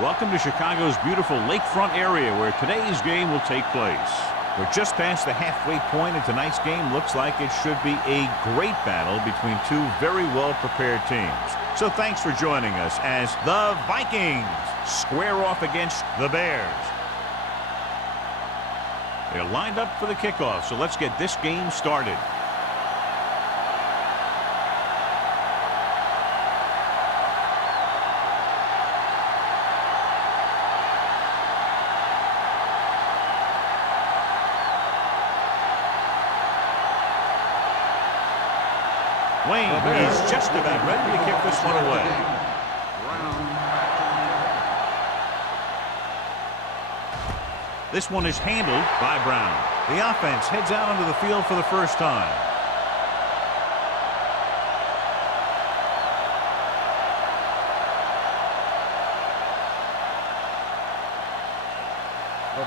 Welcome to Chicago's beautiful lakefront area where today's game will take place. We're just past the halfway point, and tonight's game looks like it should be a great battle between two very well-prepared teams. So thanks for joining us as the Vikings square off against the Bears. They're lined up for the kickoff, so let's get this game started. Wayne is just about ready to kick this one away. This one is handled by Brown. The offense heads out onto the field for the first time.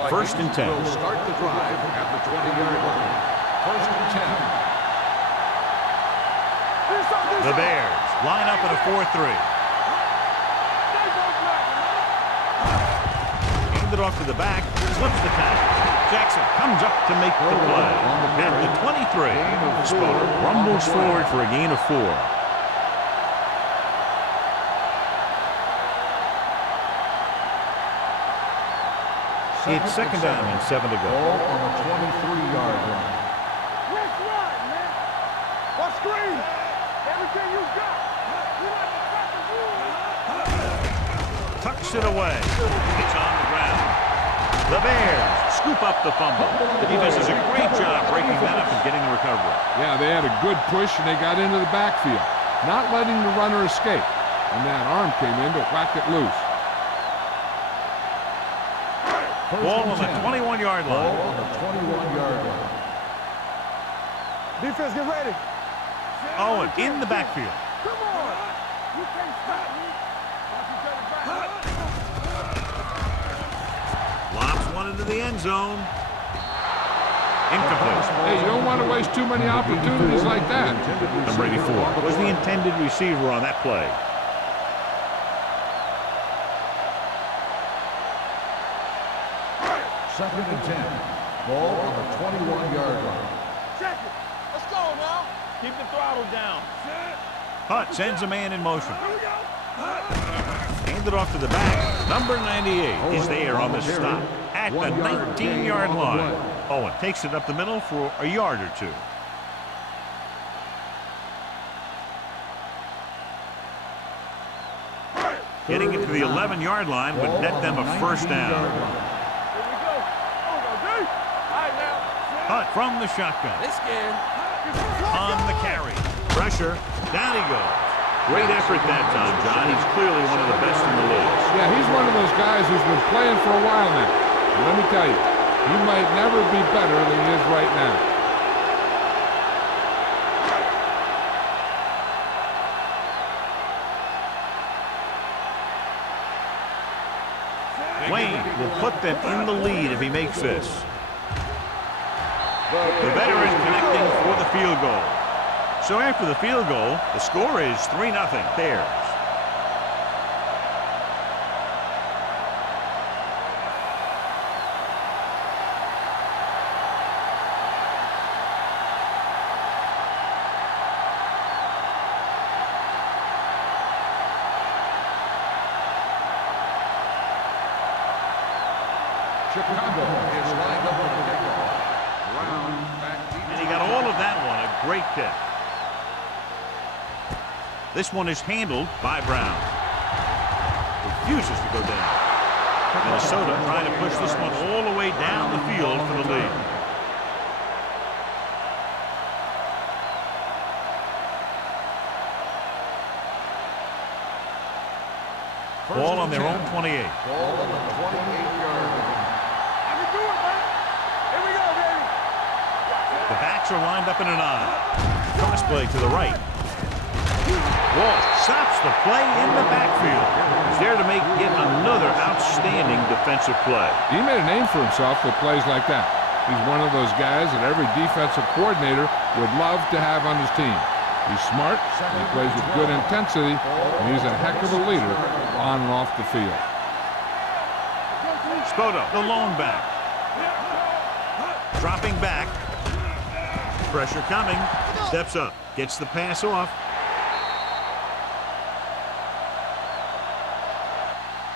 First and 10. Will start the drive at the 20-yard line. First and 10. The Bears line up at a 4-3. Handed off to the back, slips the tackle. Jackson comes up to make the play. At the 23, Sponer rumbles forward for a gain of 4. It's second down and 7 to go. Ball on the 23-yard line. Let's run, man. What screen? Everything you got. You like to crack the rules. Tucks it away. It's on the ground. The Bears scoop up the fumble. The defense does a great job breaking that up and getting the recovery. Yeah, they had a good push and they got into the backfield, not letting the runner escape. And that arm came in to whack it loose. Ball on the 21-yard line. Ball on the 21-yard line. Defense, get ready. Owen in the backfield. Come on. You can't stop me. Lobs one into the end zone. Incomplete. Hey, you don't want to waste too many opportunities like that. Number 84 was the intended receiver on that play. Second and 10. Ball on the 21-yard line. Check it. Let's go now. Keep the throttle down. Hutt sends a man in motion. Here we go. Handed off to the back. Number 98 is there on the stop at the 19-yard line. Owen takes it up the middle for a yard or two. Getting it to the 11-yard line would net them a first down. Hutt from the shotgun. They scared. On the carry. Pressure. Down he goes. Great effort that time, John. He's clearly one of the best in the league. Yeah, he's one of those guys who's been playing for a while now. And let me tell you, he might never be better than he is right now. Wayne will put them in the lead if he makes this. The veteran connecting for the field goal. So after the field goal, the score is 3-0 Bears. Chicago is lined up for the kickoff. Brown back deep. And he got all of that one. A great kick. This one is handled by Brown. Refuses to go down. Minnesota trying to push this one all the way down the field for the lead. Ball on their own 28. Ball on the 28-yard line. I can do it, man. Here we go, baby. The backs are lined up in an I. Cross play to the right. Walsh stops the play in the backfield. He's there to make yet another outstanding defensive play. He made a name for himself with plays like that. He's one of those guys that every defensive coordinator would love to have on his team. He's smart, he plays with good intensity, and he's a heck of a leader on and off the field. Spoto, the lone back. Dropping back. Pressure coming. Steps up. Gets the pass off.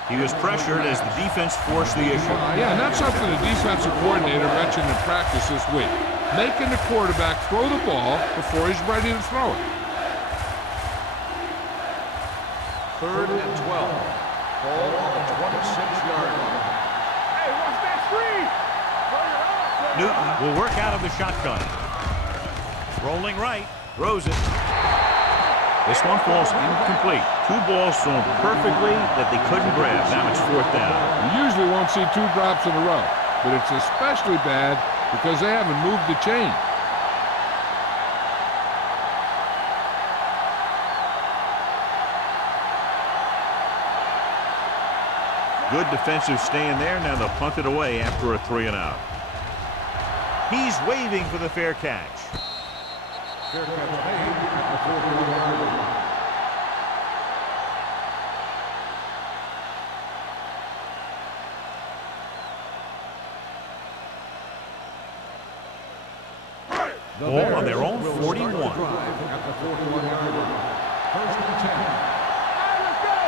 He was pressured as the defense forced the issue. Yeah, and that's something the defensive coordinator mentioned in practice this week. Making the quarterback throw the ball before he's ready to throw it. 3rd and 12. Ball on the 26-yard line. Hey, watch that screen. Newton will work out of the shotgun. Rolling right. Throws it. This one falls incomplete. 2 balls thrown perfectly that they couldn't grab. Now it's 4th down. You usually won't see 2 drops in a row, but it's especially bad because they haven't moved the chain. Good defensive stand there. Now they'll punt it away after a 3-and-out. He's waving for the fair catch. Fair catch made at the 41-yard line. Ball on their own 41. At the 41-yard line. 1st and 10. Let's go.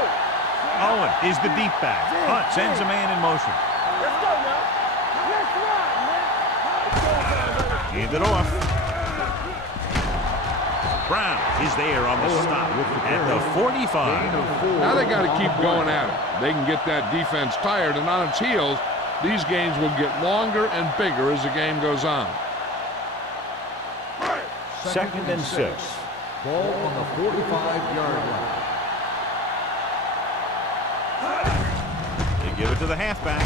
Owen is the deep back. Hunt sends a man in motion. Let's go, now. Let's ride, man. Hand it off. Brown is there on the stop at the 45. Now they got to keep going at it. They can get that defense tired, and on its heels, these games will get longer and bigger as the game goes on. 2nd and 6. Ball on the 45-yard line. They give it to the halfback.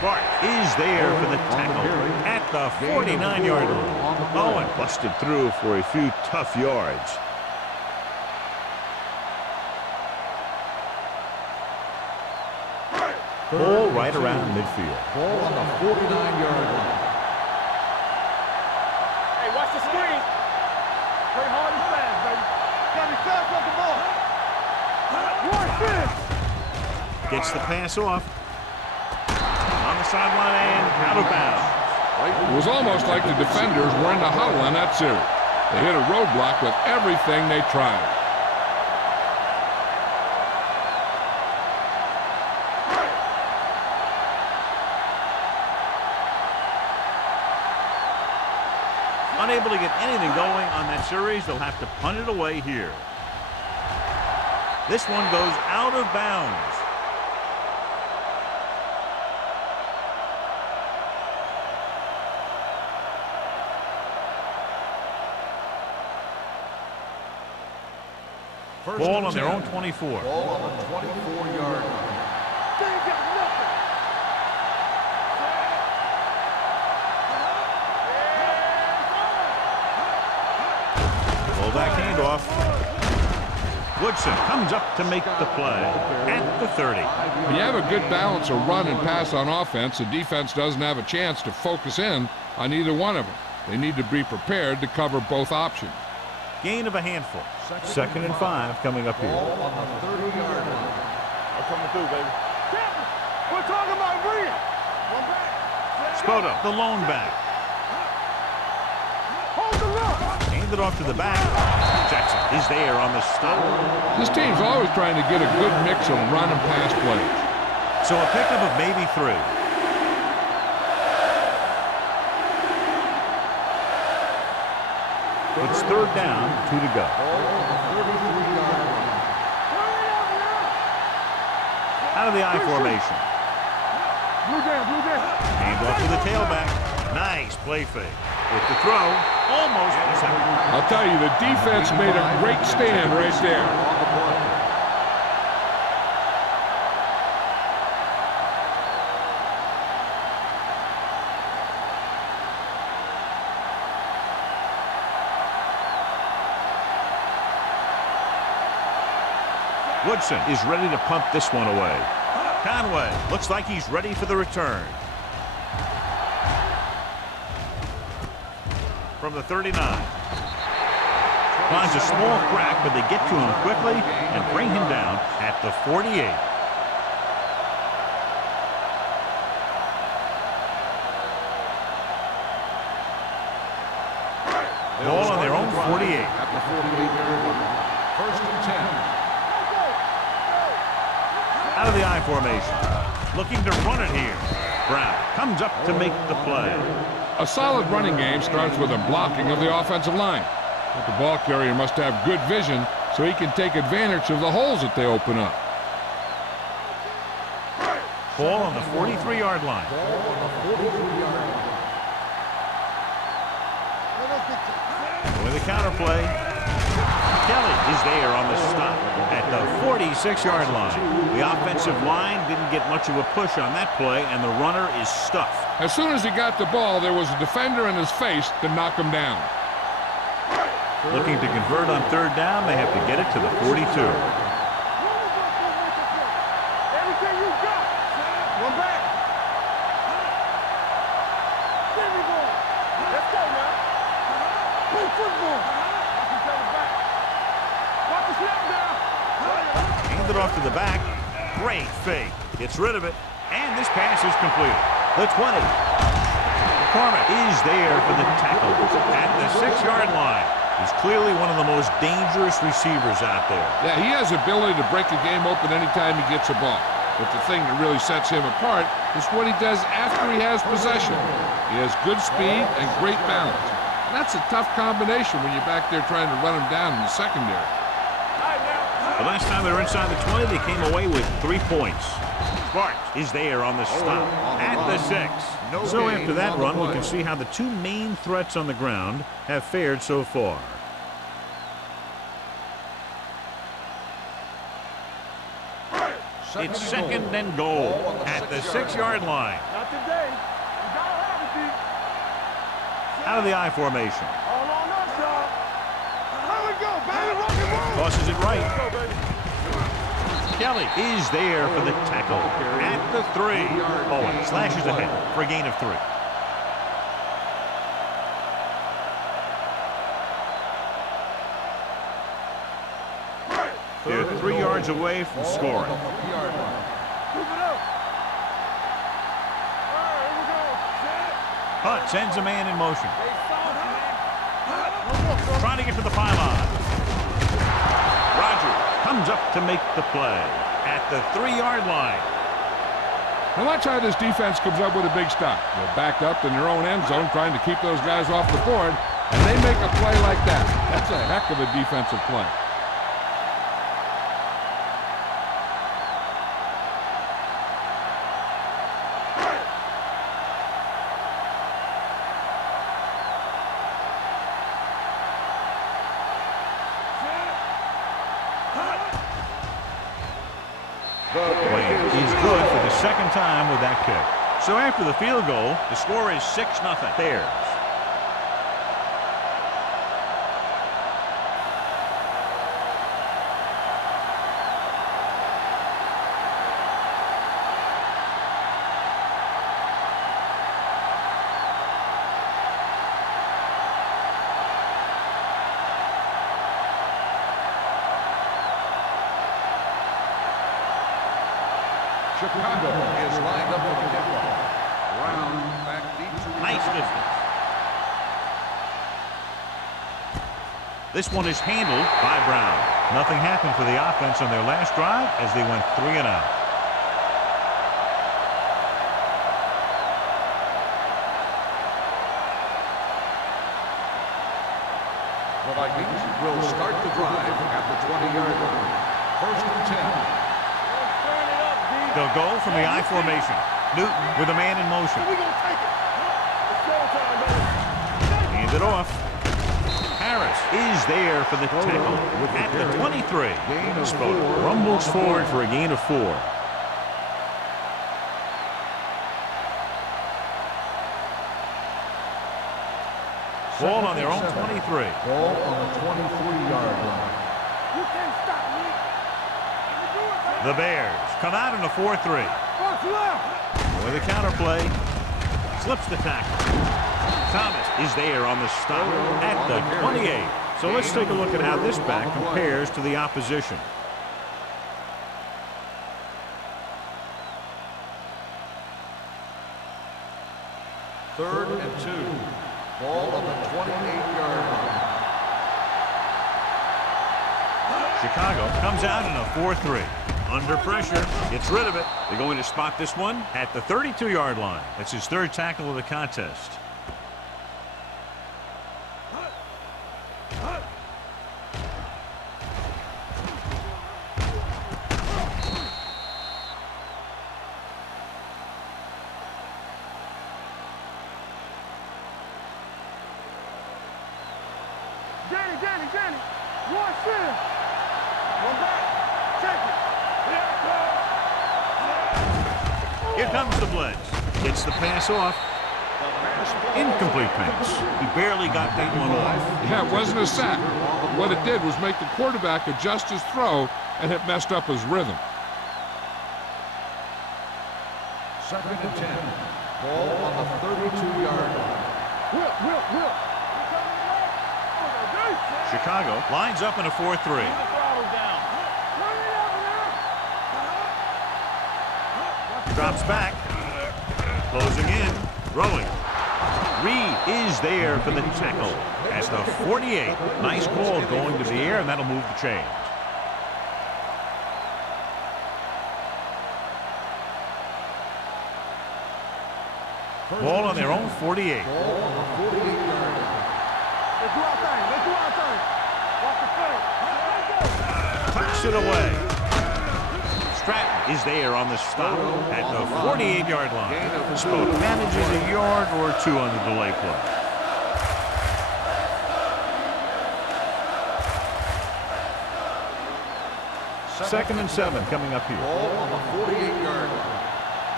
Clark is there for the tackle at the 49-yard line. Owen busted through for a few tough yards. Ball right around midfield. Ball on the 49-yard line. Hey, watch the screen. Play hard and fast, baby. Gotta be fast off the ball. Watch this. Gets the pass off. On the sideline and out of bounds. It was almost like the defenders were in the huddle on that series. They hit a roadblock with everything they tried. Unable to get anything going on that series, they'll have to punt it away here. This one goes out of bounds. Ball on their own 24. Ball on the 24-yard line. They ain't got nothing. Fullback handoff. Woodson comes up to make the play at the 30. When you have a good balance of run and pass on offense, the defense doesn't have a chance to focus in on either one of them. They need to be prepared to cover both options. Gain of a handful. 2nd and 5 coming up here. Ball on the 30-yard line. I'm coming through, baby. We're talking about Green. One back. Spoto, the lone back. Hold the look. Hand it off to the back. Jackson is there on the stop. This team's always trying to get a good mix of run and pass plays. So a pickup of maybe 3. It's 3rd down, 2 to go. Ball on the 33-yard line. Out of the I formation. Blue down, blue down. Hand off to the tailback. Nice play fake. With the throw, almost intercepted. I'll tell you, the defense made a great stand right there. On the play. Woodson is ready to punt this one away. Conway looks like he's ready for the return. From the 39. Finds a small crack, but they get to him quickly and bring him down at the 48. Ball on their own 48. At the 48-yard line. First and 10. Out of the I formation. Looking to run it here. Brown comes up to make the play. A solid running game starts with a blocking of the offensive line. But the ball carrier must have good vision so he can take advantage of the holes that they open up. Ball on the 43-yard line. With a counter play. Kelly is there on the stop at the 46-yard line. The offensive line didn't get much of a push on that play, and the runner is stuffed. As soon as he got the ball, there was a defender in his face to knock him down. Looking to convert on third down, they have to get it to the 42. Everything you got. One back. There we go. Let's go now. Play football. Watch the snap down. Hand it off to the back. Great fake. Gets rid of it. And this pass is completed. The 20. McCormick is there for the tackle at the 6-yard line. He's clearly one of the most dangerous receivers out there. Yeah, he has the ability to break a game open anytime he gets a ball. But the thing that really sets him apart is what he does after he has possession. He has good speed and great balance. And that's a tough combination when you're back there trying to run him down in the secondary. The last time they were inside the 20, they came away with 3 points. Bart is there on the stop at the 6. So after that run, we can see how the two main threats on the ground have fared so far. It's second and goal at the 6-yard line. Not today. You gotta have it, D. Out of the I formation. All on us, y'all. Here we go, baby. Rock and roll. Tosses it right. Let's go, baby. Kelly is there for the tackle at the 3. Owen slashes ahead for a gain of 3. They're 3 yards away from scoring. Move it up. All right, here we go. Hunt sends a man in motion. Trying to get to the pylon. Rogers comes up to make the play at the 3-yard line. Now watch how this defense comes up with a big stop. They're backed up in their own end zone trying to keep those guys off the board, and they make a play like that. That's a heck of a defensive play. He's good for the second time with that kick. So after the field goal, the score is 6-0 Bears. Chicago is lined up for the kickoff. Brown back deep to Nice distance. This one is handled by Brown. Nothing happened for the offense on their last drive as they went 3 and out. The Vikings will start the drive at the 20-yard line. First and 10. They'll go from the I formation. Newton with a man in motion. We gonna take it. It's showtime, baby. Hand it off. Harris is there for the tackle at the 23. Spoda rumbles forward for a gain of 4. Ball on their own 23. Ball on the 23-yard line. You can't stop me. The Bears come out in a 4-3. With a counter play. Slips the tackle. Thomas is there on the stop at the 28. So let's take a look at how this back compares to the opposition. Third and 2. Ball on the 28-yard line. Chicago comes out in a 4-3. Under pressure, gets rid of it. They're going to spot this one at the 32-yard line. That's his third tackle of the contest. Danny, watch this. One back, check it. Here comes the blitz. Gets the pass off. Incomplete pass. He barely got that one off. Yeah, it wasn't a sack. What it did was make the quarterback adjust his throw, and it messed up his rhythm. Second and 10. Ball on the 32-yard line. Will. Chicago lines up in a 4-3. Drops back. Closing in. Rolling. Reed is there for the tackle at the 48. Nice ball going to the air, and that'll move the chains. Ball on their own 48. Ball on the 48-yard line. Let's do our thing. Watch the play. Tucks it away. Stratton is there on the stop at the 48-yard line. Spoke manages a yard or two on the delay play. Second and 7 coming up here. Ball on the 48-yard line.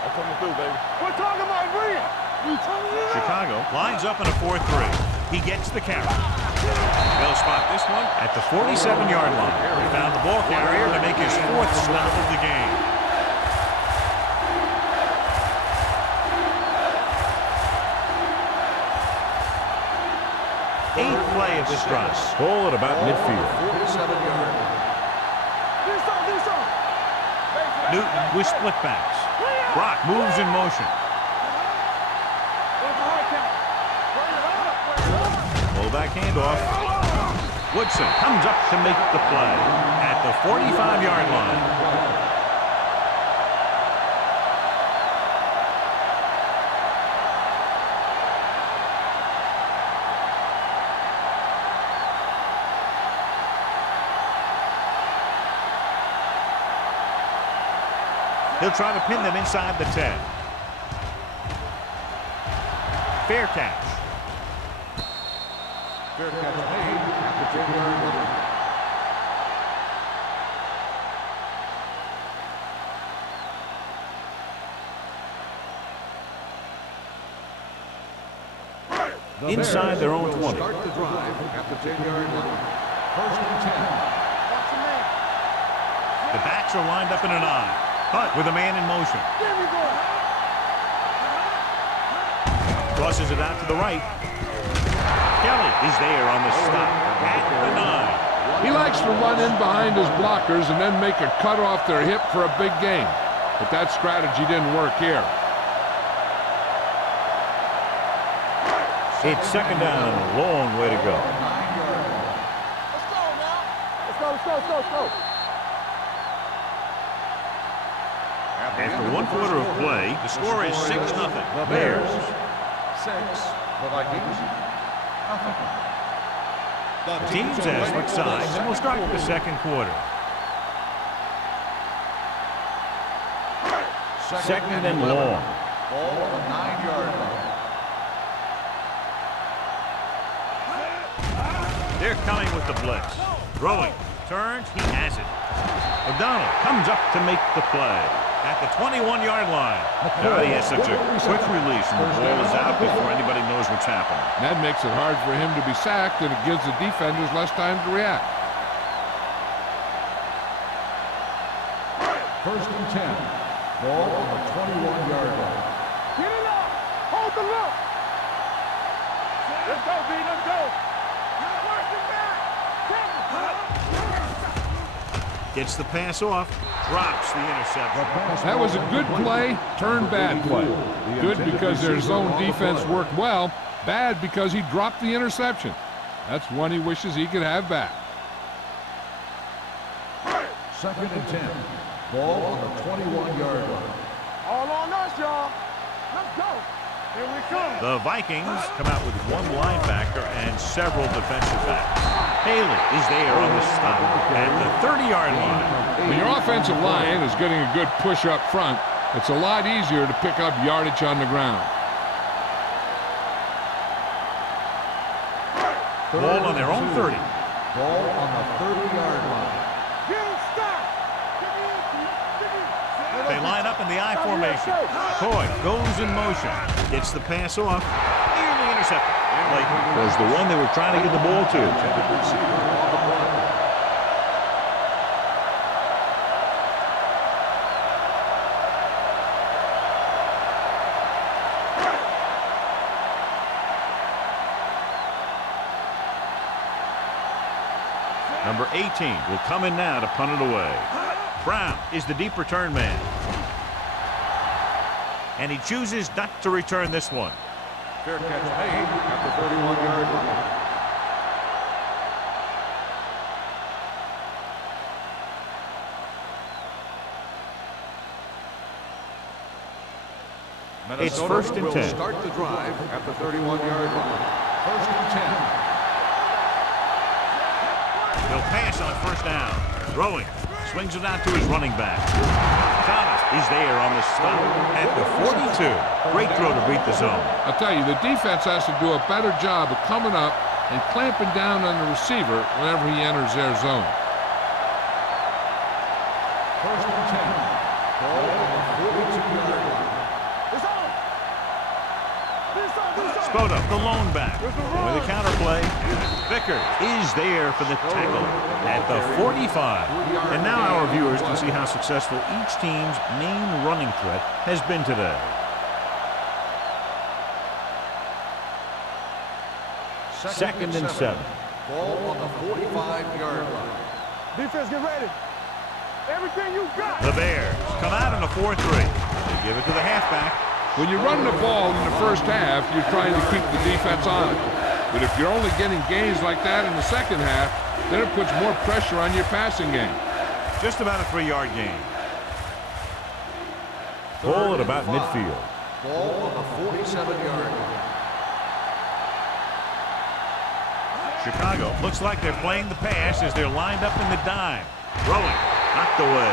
I'm coming through, baby. We're talking about Reed. Chicago lines up in a 4-3. He gets the carry. They'll spot this one at the 47-yard line. He found the ball carrier to make his fourth stop of the game. Eighth play of this drive. Ball at about midfield. 47-yard line. Newton with split backs. Brock moves in motion. Fullback handoff. Woodson comes up to make the play at the 45-yard line. He'll try to pin them inside the 10. Fair catch. Fair catch made at the 10-yard line. Inside their own 20. Start the drive at the 10-yard line. First and 10. The backs are lined up in an I. Hunt with a man in motion. Crosses it out to the right. Kelly is there on the stop at the 9. He likes to run in behind his blockers and then make a cut off their hip for a big gain. But that strategy didn't work here. It's second down and a long way to go. 9-yard line. Let's go. After one quarter of play, the score is 6-0. Bears. 6. The Vikings. The teams have switched sides, and we'll start with the second quarter. Second and long. Ball on the 9-yard line. They're coming with the blitz. Throwing. Turns. He has it. O'Donnell comes up to make the play at the 21-yard line. Now he has such a quick release, and the ball is out before anybody knows what's happening. That makes it hard for him to be sacked, and it gives the defenders less time to react. First and 10. Ball on the 21-yard line. Get it up. Hold the look. Let's go, B. Let's go. Gets the pass off. Drops the interception. That was a good play, turned bad play. Good because their zone defense worked well. Bad because he dropped the interception. That's one he wishes he could have back. Second and 10. Ball on the 21-yard line. All on us, y'all. Let's go. Here we come. The Vikings come out with one linebacker and several defensive backs. Haley is there on the stop at the 30-yard line. When your offensive line is getting a good push up front, it's a lot easier to pick up yardage on the ground. Ball on their own 30. Ball on the 30-yard line. They line up in the I formation. Coy goes in motion. Gets the pass off. Nearly intercepted. Clayton was the one they were trying to get the ball to. Number 18 will come in now to punt it away. Brown is the deep return man. And he chooses not to return this one. Fair catch made at the 31-yard line. It's first and 10. Will start the drive at the 31-yard line. First and 10. He'll pass on first down. Throwing. Swings it out to his running back. Thomas is there on the stop at the 42. Great throw to beat the zone. I'll tell you, the defense has to do a better job of coming up and clamping down on the receiver whenever he enters their zone. First and 10. Ball on the 42-yard line. Spoda, the lone back. With a counter play. Vickers is there for the tackle at the 45. And now our viewers can see how successful each team's main running threat has been today. Second and 7. Ball on the 45-yard line. Defense, get ready. Everything you got. The Bears come out in a 4-3. They give it to the halfback. When you run the ball in the first half, you're trying to keep the defense on it. But if you're only getting gains like that in the second half, then it puts more pressure on your passing game. Just about a 3-yard gain. Ball at about midfield. Ball on the 47-yard line. Chicago looks like they're playing the pass as they're lined up in the dime. Throwing. Knocked away.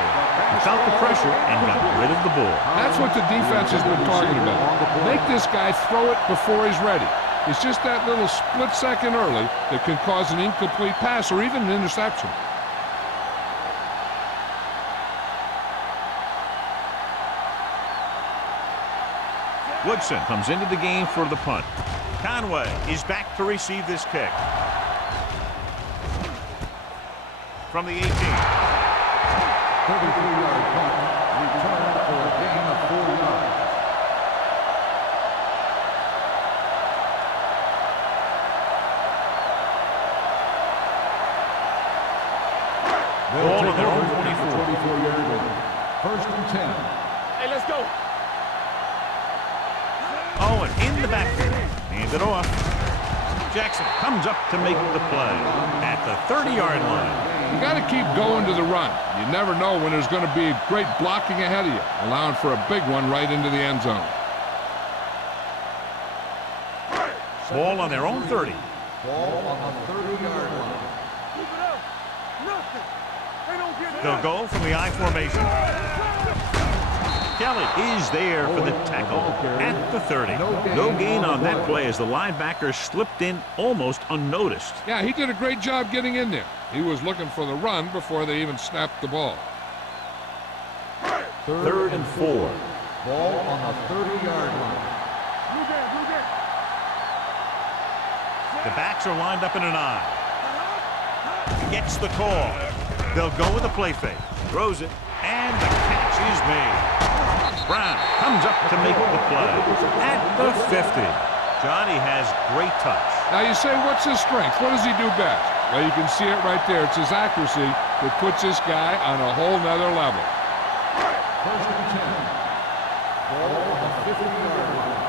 He felt the pressure and got rid of the ball. That's what the defense has been talking about. Make this guy throw it before he's ready. It's just that little split second early that can cause an incomplete pass or even an interception. Woodson comes into the game for the punt. Conway is back to receive this kick. From the 18. 33-yard punt, returned for a gain of 4 yards. Ball on their own 24-yard line. First and 10. Hey, let's go. Owen in the backfield. Hand it off. Jackson comes up to make the play at the 30-yard line. You got to keep going to the run. You never know when there's going to be great blocking ahead of you, allowing for a big one right into the end zone. Ball on their own 30. Ball on the 30-yard line. Keep it up. Nothing. They don't get it. They'll go from the I formation. Kelly is there for the tackle at the 30. No gain on that play as the linebacker slipped in almost unnoticed. Yeah, he did a great job getting in there. He was looking for the run before they even snapped the ball. Third and 4. Ball on the 30-yard line. The backs are lined up in an I. Gets the call. They'll go with a play fake. Throws it, and the catch is made. Brown comes up to make the play at the 50. Johnny has great touch. Now you say, what's his strength? What does he do best? Well, you can see it right there. It's his accuracy that puts this guy on a whole nother level. First and 10. Ball on the 50-yard line.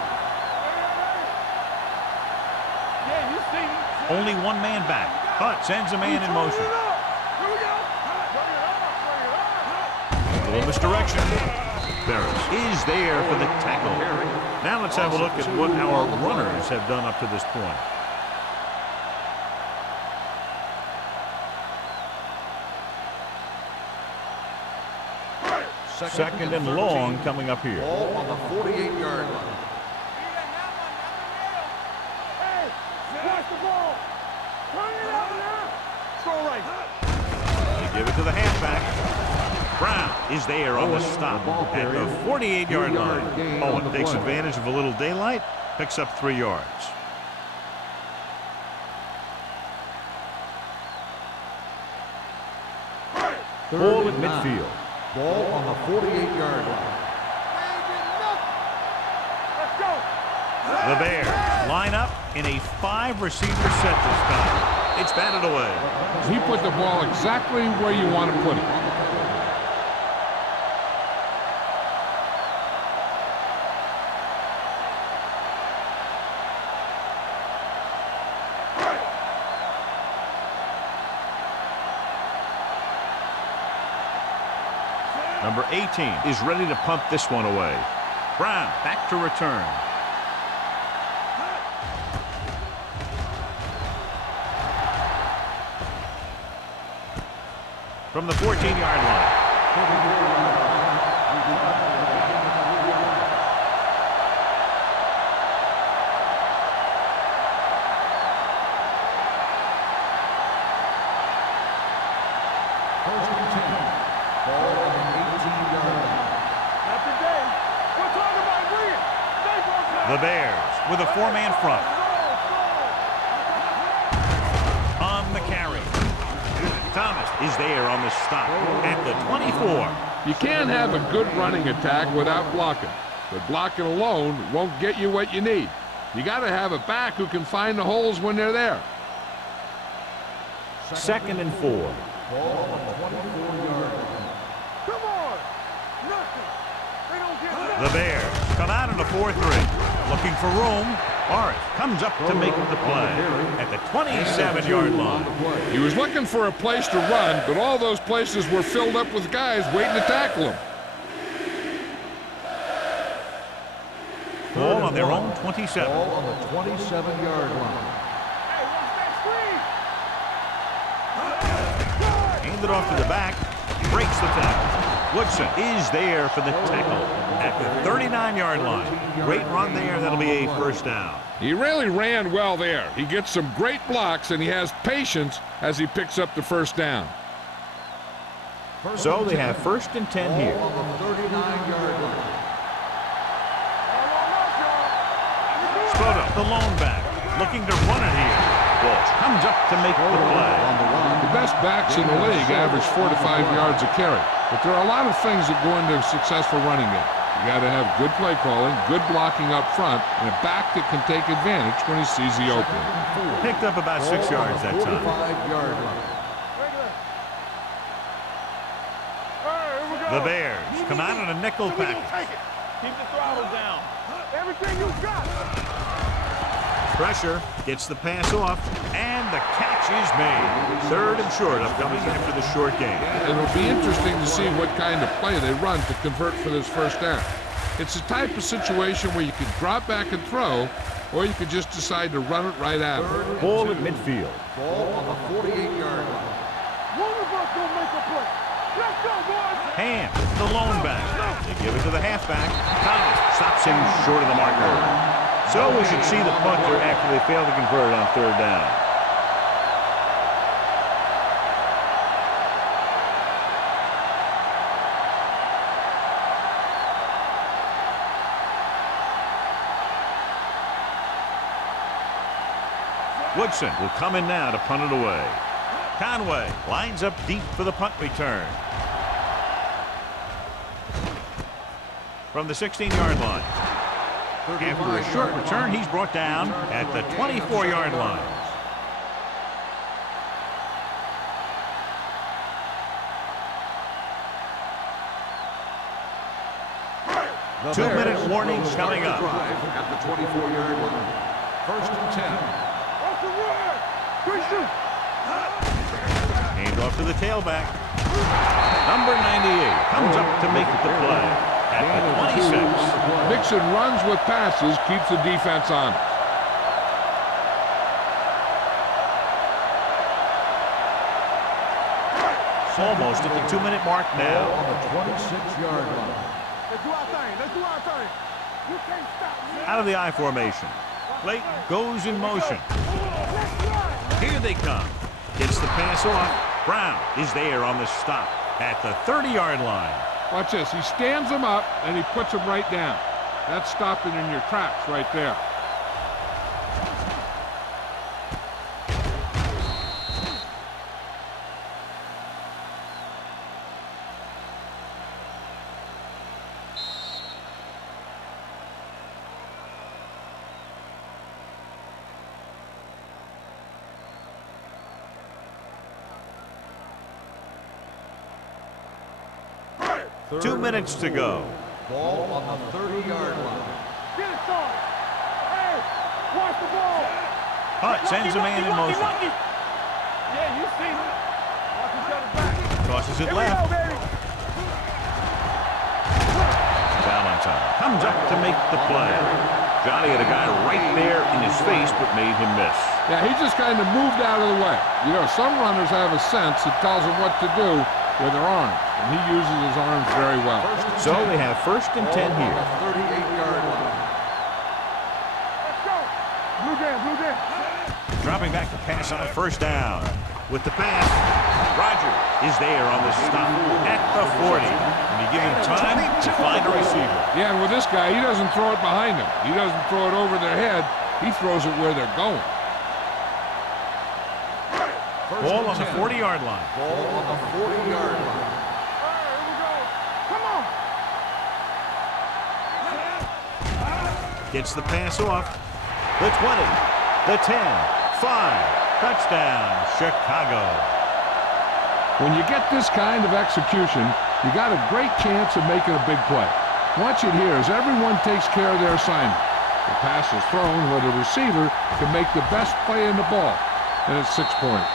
Yeah, you see. Only one man back. Hunt sends a man in motion. Here we go. A little misdirection. Ferris is there for the tackle. Now let's have a look at what our runners have done up to this point. Second and long coming up here. Ball on the 48-yard line. Hey, watch the ball. Turn it out there. Throw right. They give it to the halfback. Brown is there on the stop at the 48-yard line. Owen takes advantage of a little daylight, picks up 3 yards. Ball at midfield. Ball on the 48-yard line. Let's go. The Bears line up in a 5-receiver set this time. It's batted away. He put the ball exactly where you want to put it. Number 18 is ready to punt this one away. Brown back to return. From the 14-yard line. First and 10. Ball on the 18-yard line. Not today. We're talking about William. Stay focused. The Bears with a 4-man front. On the carry. Thomas is there on the stop at the 24. You can't have a good running attack without blocking, but blocking alone won't get you what you need. You got to have a back who can find the holes when they're there. Second and 4. Ball on the 24-yard line. Come on. Nothing. They don't get nothing. The Bears come out in a 4-3. Looking for room. Morris comes up to make the play at the 27-yard line. He was looking for a place to run, but all those places were filled up with guys waiting to tackle him. Ball on their own 27. Ball on the 27-yard line. Hey, watch that screen. Hand it off to the back. Breaks the tackle. Woodson is there for the tackle at the 39-yard line. Great run there. That'll be a first down. He really ran well there. He gets some great blocks, and he has patience as he picks up the first down. So they have first and 10 here. Ball on the 39-yard line. Spoto, the lone back, looking to run it here. Walsh comes up to make the play. The best backs in the league average 4 to 5 yards a carry. But there are a lot of things that go into a successful running game. You got to have good play calling, good blocking up front, and a back that can take advantage when he sees the opening. Picked up about 6 yards that time. 45-yard line. The Bears come out in a nickel package. Take it. Keep the throttle down. Everything you got. Pressure gets the pass off, and the catch is made. Third and short upcoming after the short game. It'll be interesting to see what kind of play they run to convert for this first down. It's a type of situation where you can drop back and throw, or you could just decide to run it right at him. Ball at midfield. Ball on the 48-yard line. One of us gonna make a play. Let's go, boys. Ham, the lone back. They give it to the halfback. Thomas stops him short of the marker. So we should see the punter after they fail to convert on third down. Woodson will come in now to punt it away. Conway lines up deep for the punt return. from the 16-yard line. After a short return, he's brought down at the 24-yard line. The 2-minute warnings will start coming the up. drive at the 24-yard line. First and 10. Hand off to the tailback. Number 98 comes up to make the play at the 26. Mixon runs with passes, keeps the defense honest. Almost at the 2-minute mark now. On the 26-yard line. Let's do our thing. Let's do our thing. You can't stop me. Out of the I formation. Clayton goes in motion. Here they come. Gets the pass off. Brown is there on the stop at the 30-yard line. Watch this. He stands them up, and he puts them right down. That's stopping in your tracks right there. Two minutes to go. Ball on the 30-yard line. Get it, son. Hey, watch the ball. Hunt sends a man in motion. Yeah, you see him. Watch each other back. Tosses it Here we left. go, baby. Valentine comes up to make the play. Johnny had a guy right there in his face, but made him miss. Yeah, he just kind of moved out of the way. You know, some runners have a sense that tells them what to do with their arms, and he uses his arms very well. So they have first and 10 here. 38-yard line. Let's go. Blue game, blue game. Dropping back to pass on first down. With the pass, Roger is there on the stop at the 40. And you give him time to find a receiver. Yeah, and with this guy, he doesn't throw it behind them. He doesn't throw it over their head. He throws it where they're going. Ball on the 40-yard line. Ball on the 40-yard line. All right, here we go. Come on. Gets the pass off. The 20, the 10, 5. Touchdown, Chicago. When you get this kind of execution, you got a great chance of making a big play. Watch it here as everyone takes care of their assignment. The pass is thrown where the receiver can make the best play in the ball, and it's 6 points.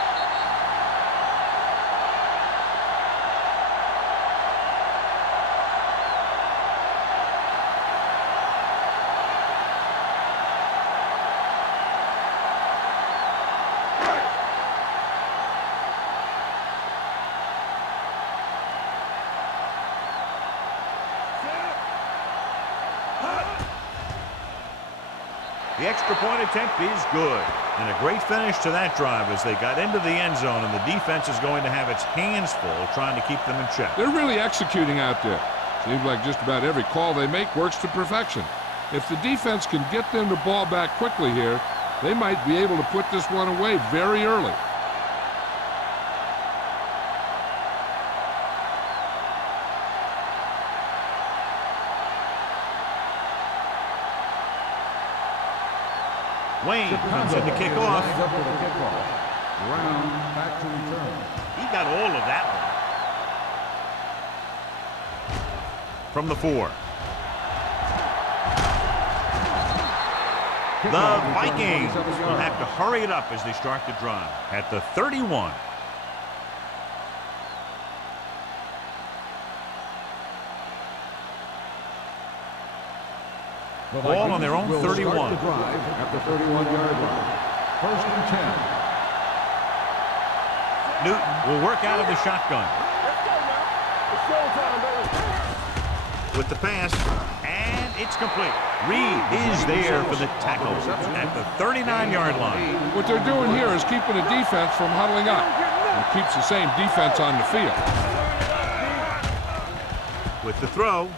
The extra point attempt is good. And a great finish to that drive as they got into the end zone, and the defense is going to have its hands full trying to keep them in check. They're really executing out there. Seems like just about every call they make works to perfection. If the defense can get them the ball back quickly here, they might be able to put this one away very early. Wayne comes in to kick off. Up for the kickoff. Brown back to return. He got all of that one. From the 4. The Vikings will have to hurry it up as they start the drive at the 31. Ball on their own 31. The drive at the 31-yard line. First and 10. Newton will work out of the shotgun. Let's go now. It's showtime, baby. With the pass, and it's complete. Reed is there for the tackle at the 39-yard line. What they're doing here is keeping the defense from huddling up. And keeps the same defense on the field. With the throw.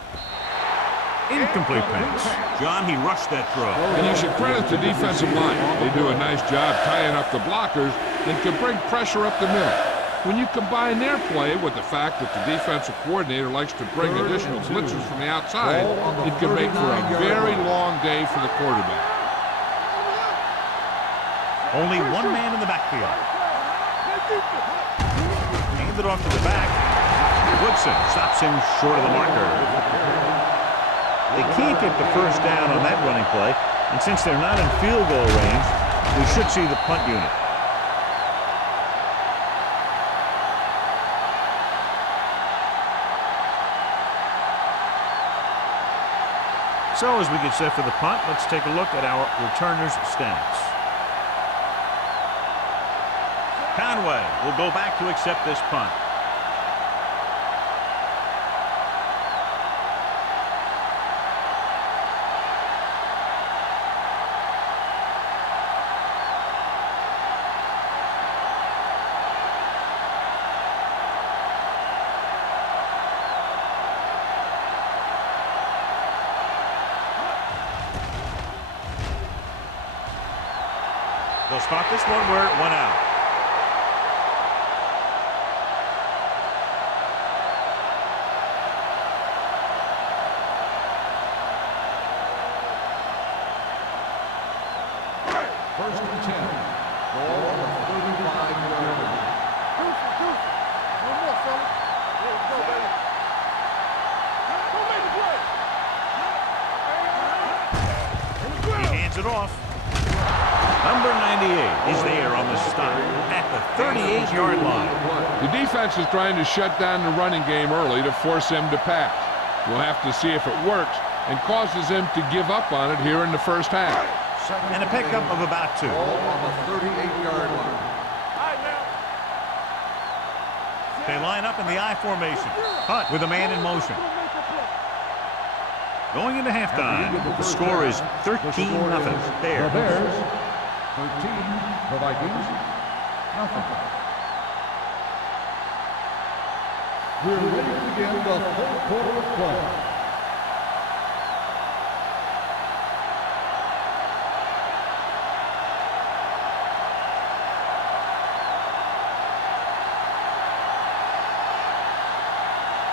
Incomplete pass. John, he rushed that throw. And you should credit the defensive line. They do a nice job tying up the blockers and can bring pressure up the middle. When you combine their play with the fact that the defensive coordinator likes to bring additional blitzers from the outside, it can make for a very long day for the quarterback. Only one man in the backfield. Hand it off to the back. Woodson stops him short of the marker. They can't get the first down on that running play, and since they're not in field goal range, we should see the punt unit. So as we get set for the punt, let's take a look at our returners' stats. Conway will go back to accept this punt. They'll spot this one where it went out. First and 10. Ball on the 35-yard line. One more, fella. There you go, baby. Don't make the play. He hands it off. Number 98 is there on the stop at the 38-yard line. The defense is trying to shut down the running game early to force him to pass. We'll have to see if it works and causes him to give up on it here in the first half. And a pickup of about 2. Ball on the 38-yard line. They line up in the I formation. Hunt with a man in motion. Going into halftime, the score is 13-0. The Bears, 13. The Vikings, nothing. We're ready to begin the fourth quarter of play.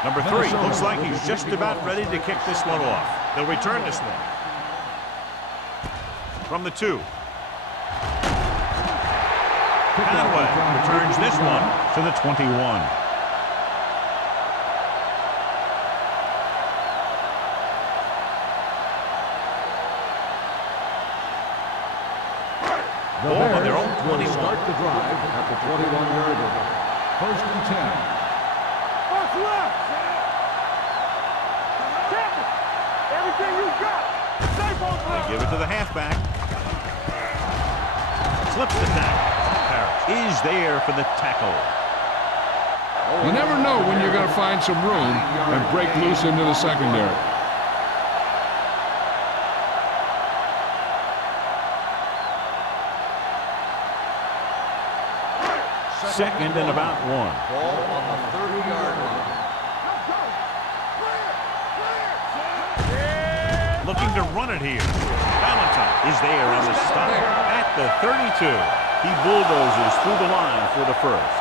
Number 3 looks like he's just about ready to kick this one off. They'll return this one. From the 2. Conway returns this one to the 21. Ball on their own 21. Start the drive at the 21-yard line. First and 10. What's left? Captain, everything you got. Safe on They give it to the halfback. Slips the tackle. Parrish is there for the tackle. You never know when you're going to find some room and break loose into the secondary. Second and about 1. Ball on the 30-yard line. Looking to run it here. Valentine is there on the stop at the 32. He bulldozes through the line for the first.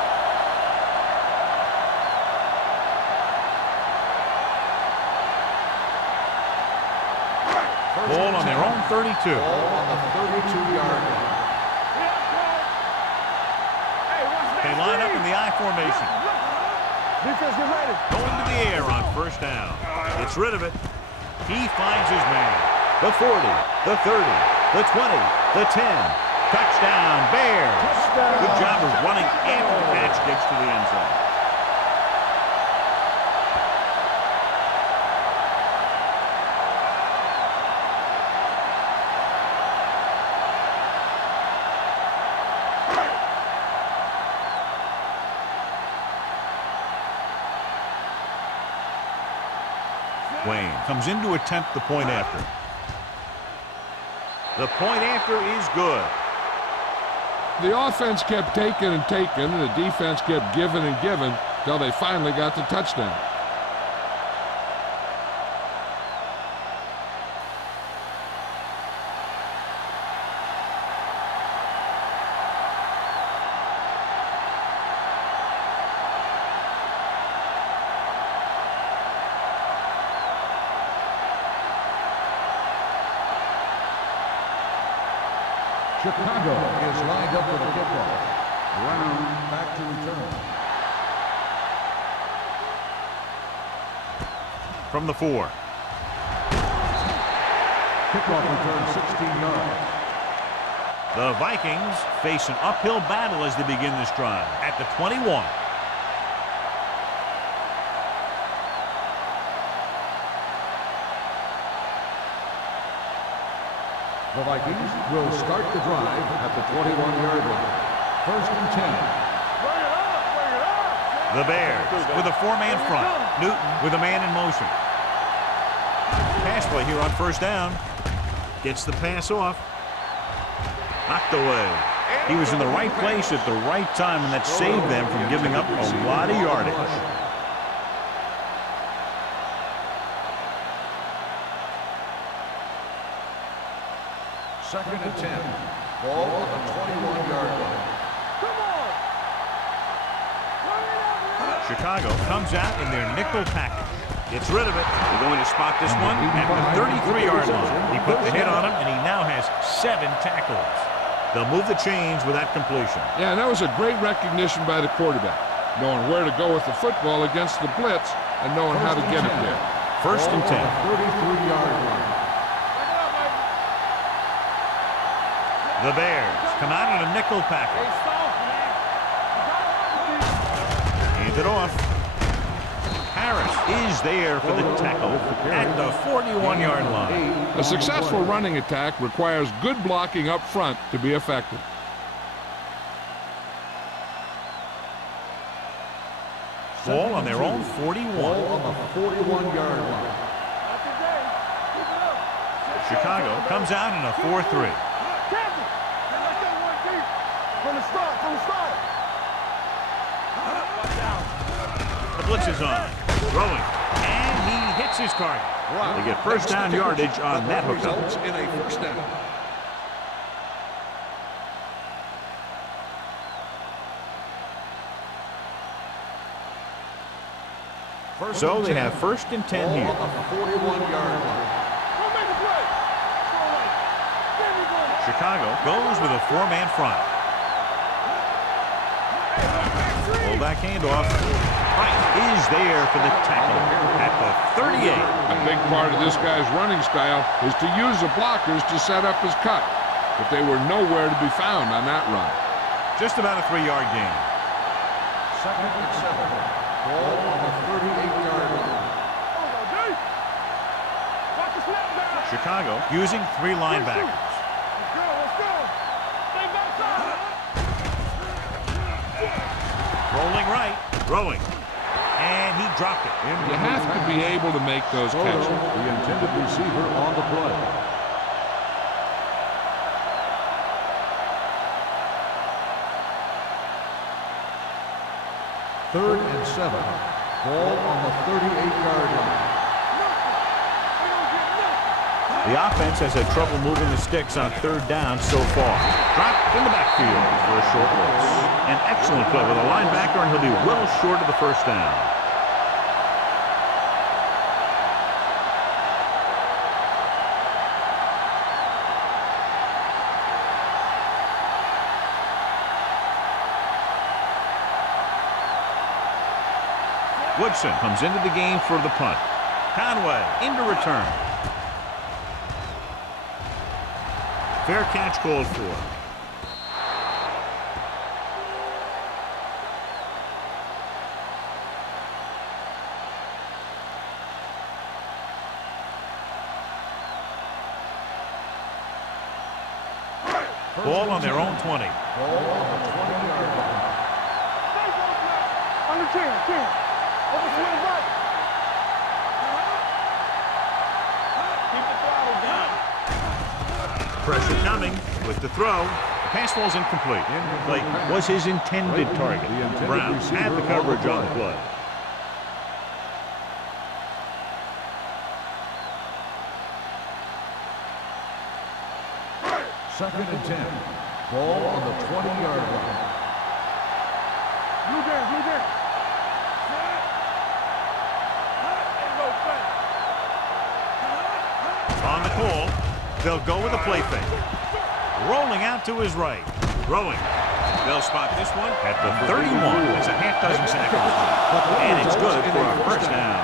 Ball on their own 32. Ball on the 32-yard line. They line up in the I formation. Defense, get ready. Going to the air on first down. Gets rid of it. He finds his man. The 40, the 30, the 20, the 10. Touchdown, Bears. Good job of running after the catch gets to the end zone. Wayne comes in to attempt the point after. The point after is good. The offense kept taking and taking, and the defense kept giving and giving until they finally got the touchdown. Chicago is lined up for the kickoff. Brown back to return. From the 4. Kickoff return 16 yards. The Vikings face an uphill battle as they begin this drive at the 21. The Vikings will start the drive at the 21-yard line. First and 10. The Bears with a 4-man front. Newton with a man in motion. Pass play here on first down. Gets the pass off. Knocked away. He was in the right place at the right time, and that saved them from giving up a lot of yardage. Second and 10. Ball on the 21-yard line. Chicago comes out in their nickel package. Gets rid of it. They're going to spot this one at the 33-yard line. He put the hit on him, and he now has 7 tackles. They'll move the chains with that completion. Yeah, and that was a great recognition by the quarterback, knowing where to go with the football against the blitz and knowing how to get it there. First and 10. 33-yard line. The Bears come out in a nickel package. Hand it off. Harris is there for the tackle at the 41-yard line. A successful running attack requires good blocking up front to be effective. Ball on their own 41. Ball on the 41-yard line. Chicago comes out in a 4-3. From the start. The blitz is on. Throwing. And he hits his target. They get first down yardage on that hookup. Results in a first down. So they have first and 10 here. On the 41-yard line. Chicago goes with a 4-man front. Fullback handoff. Wright is there for the tackle at the 38. A big part of this guy's running style is to use the blockers to set up his cut, but they were nowhere to be found on that run. Just about a 3-yard gain. Second and 7. Ball on the 38-yard line. Chicago using 3 linebackers. Rolling right, throwing, and he dropped it. You have to be able to make those catches. The intended receiver on the play. Third and 7. Ball on the 38-yard line. The offense has had trouble moving the sticks on third down so far. Dropped in the backfield for a short loss. An excellent play with a linebacker, and he'll be well short of the first down. Woodson comes into the game for the punt. Conway into return. Fair catch called for. Ball on their own 20. Ball on the 20-yard line. On the 10. Over to the right. Keep the throttle down. Pressure coming with the throw. The pass falls incomplete. Play was his intended target. Brown had the coverage on the play. Second and 10. Ball on the 20-yard line. Blue game. On the call, they'll go with a play fake. Rolling out to his right. Throwing. They'll spot this one at the 31. It's a half dozen tackles. And it's good for a first down.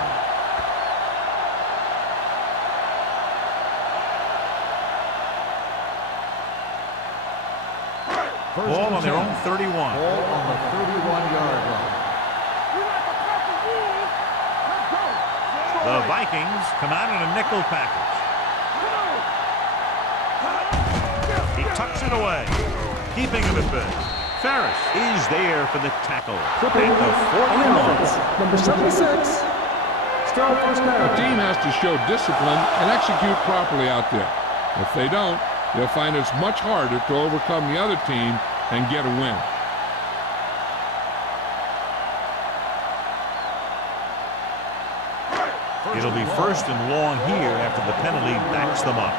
Ball on their own 31. Ball on the 31-yard line. The Vikings come out in a nickel package. He tucks it away, keeping him at bay. Ferris is there for the tackle. At the 41. Number 76. Still first down. A team has to show discipline and execute properly out there. If they don't, they'll find it's much harder to overcome the other team and get a win. It'll be first and long here after the penalty backs them up.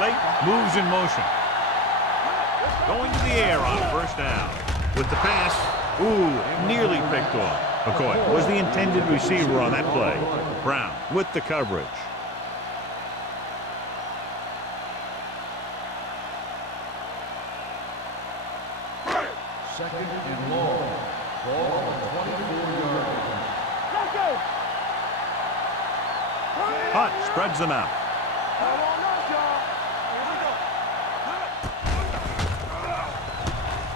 Late moves in motion. Going to the air on first down. With the pass, nearly picked off. McCoy was the intended receiver on that play. Brown with the coverage. Second and long. Ball on the 24-yard line. Hunt spreads them out.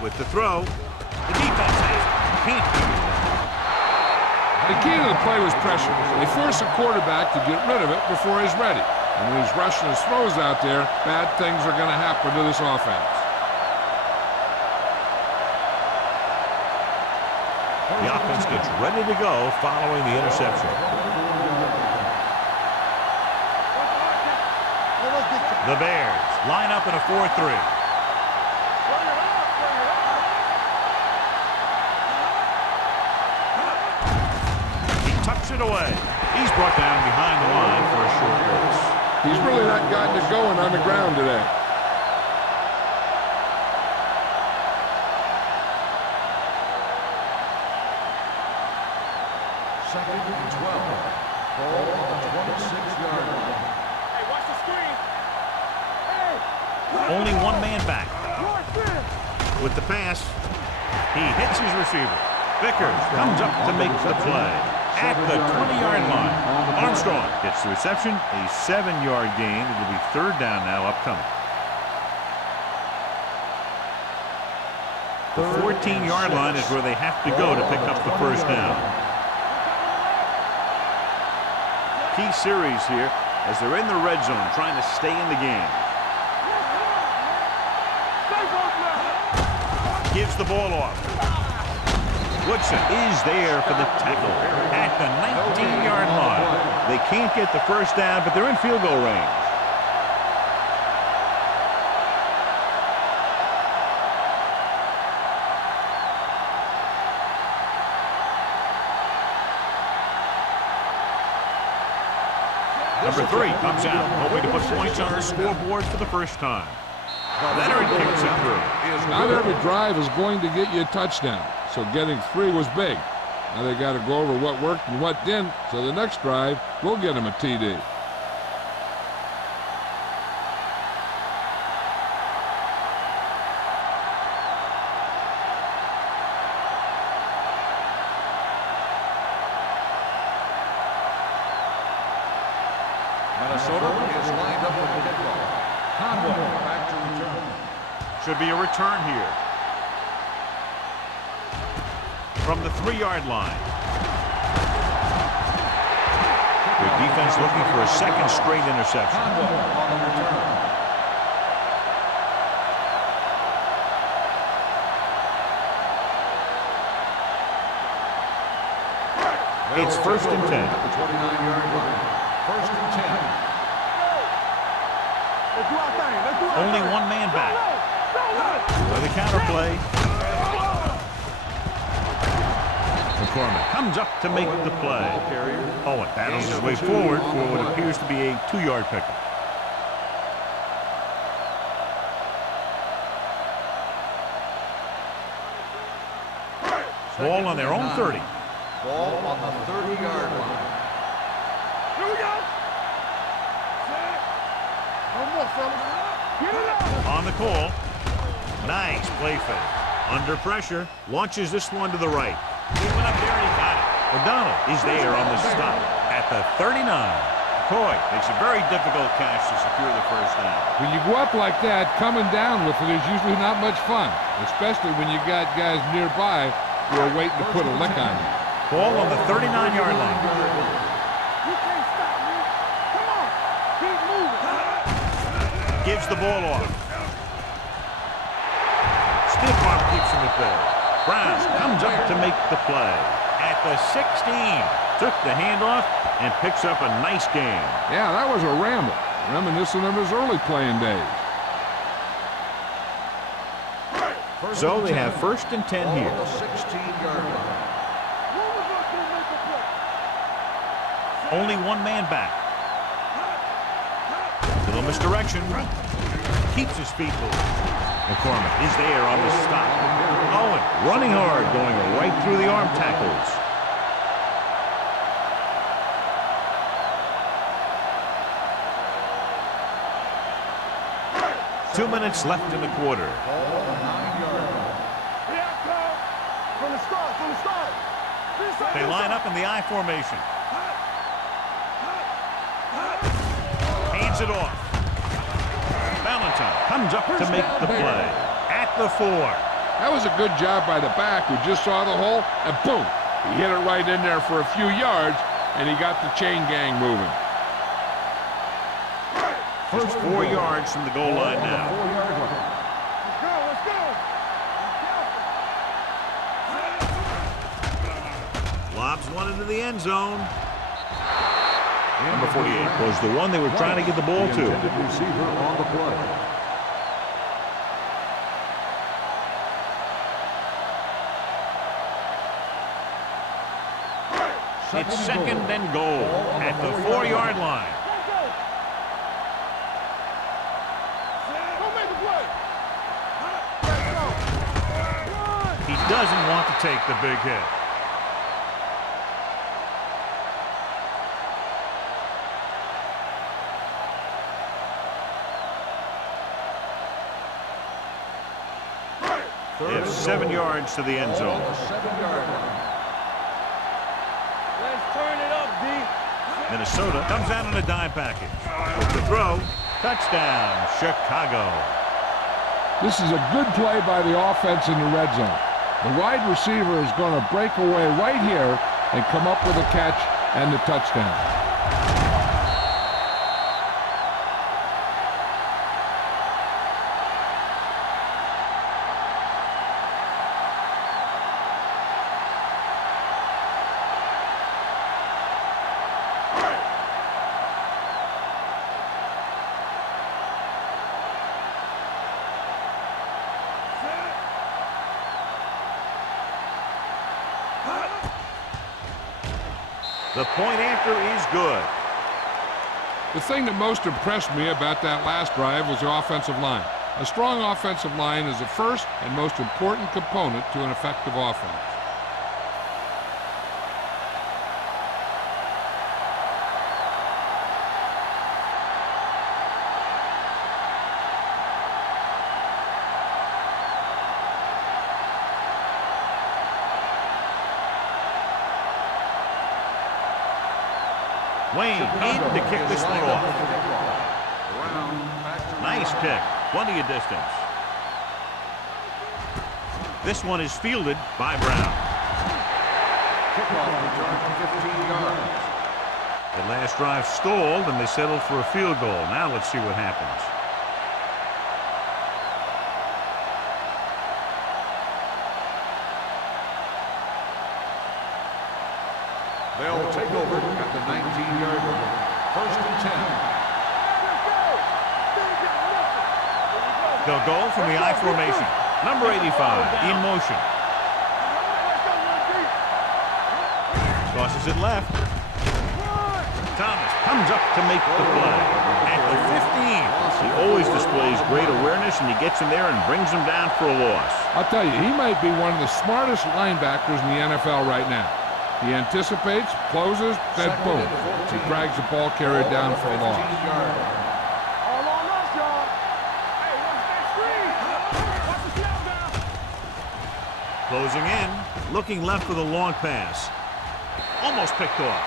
With the throw, the defense can't do it. The key to the play was pressure. They force a quarterback to get rid of it before he's ready. And when he's rushing his throws out there, bad things are going to happen to this offense. The offense gets ready to go following the interception. The Bears line up in a 4-3. Tucks it away. He's brought down behind the line for a short race. He's really not gotten it going on the ground today. Second and 12. Ball on the 26-yard line. Hey, watch the screen. Only one man back. With the pass, he hits his receiver. Vickers comes up to make the play. At the 20-yard line, Armstrong gets the reception, a 7-yard gain. It'll be third down now upcoming. The 14-yard line is where they have to go to pick up the first down. Key series here as they're in the red zone trying to stay in the game. Gives the ball off. Woodson is there for the tackle at the 19-yard line. They can't get the first down, but they're in field goal range. Number 3 comes out, hoping to put points on our scoreboard for the first time. Leonard kicks it through. Not every drive is going to get you a touchdown, so getting 3 was big. Now they got to go over what worked and what didn't, so the next drive will get them a TD. Minnesota is lined up with the kickoff. Conway back to return. Should be a return here. From the 3-yard line. The defense looking for a second straight interception. Conway on the return. It's first and 10. At the 29-yard line. First and 10. Only one man back. With a counter play. McCormick comes up to make the play. Owen battles his way forward for what appears to be a 2-yard pickup. Ball on their own 30. Ball on the 30-yard line. Here we go. On the call. Nice play fake. Under pressure. Launches this one to the right. He went up there and he got it. O'Donnell is there on the stop at the 39. McCoy makes a very difficult catch to secure the first down. When you go up like that, coming down with it is usually not much fun, especially when you got guys nearby who are waiting to put a lick on you. Ball on the 39-yard line. You can't stop me. Come on. Keep moving. Gives the ball off. Stiff arm keeps him at bay. Brown comes up to make the play. At the 16. Took the handoff and picks up a nice game. Yeah, that was a ramble, reminiscent of his early playing days. So they have first and 10 here. 16-yard line. Only one man back. Little misdirection. Keeps his feet moving. McCormick is there on the stop. Owen running hard, going right through the arm tackles. Two minutes left in the quarter. From the start, from the start. They line up in the I formation. Hands it off. Valentine comes up to make the play. At the 4. That was a good job by the back who just saw the hole, and boom, he hit it right in there for a few yards, and he got the chain gang moving. First 4 yards from the goal line now. Let's go, let's go. Lobs one into the end zone. Number 48 was the one they were trying to get the ball to. Receiver on the play. It's second and goal at the 4-yard line. He doesn't want to take the big hit. They have 7 yards to the end zone. 7-yard line. Let's turn it up, D. Minnesota comes out on a dime package. With the throw, touchdown, Chicago. This is a good play by the offense in the red zone. The wide receiver is going to break away right here and come up with a catch and the touchdown. The point after is good. The thing that most impressed me about that last drive was the offensive line. A strong offensive line is the first and most important component to an effective offense. Wayne in to kick this one off. Nice pick. Plenty of distance. This one is fielded by Brown. Kickoff return 15 yards. The last drive stalled and they settled for a field goal. Now let's see what happens. They'll take over at the 19-yard line. First and 10. They'll go from the I formation. Number 85 in motion. Tosses it left. Thomas comes up to make the play. At the 15. He always displays great awareness, and he gets in there and brings him down for a loss. I'll tell you, he might be one of the smartest linebackers in the NFL right now. He anticipates, closes, then boom. He drags the ball carrier down for a loss. All on us. Closing in, looking left with a long pass. Almost picked off.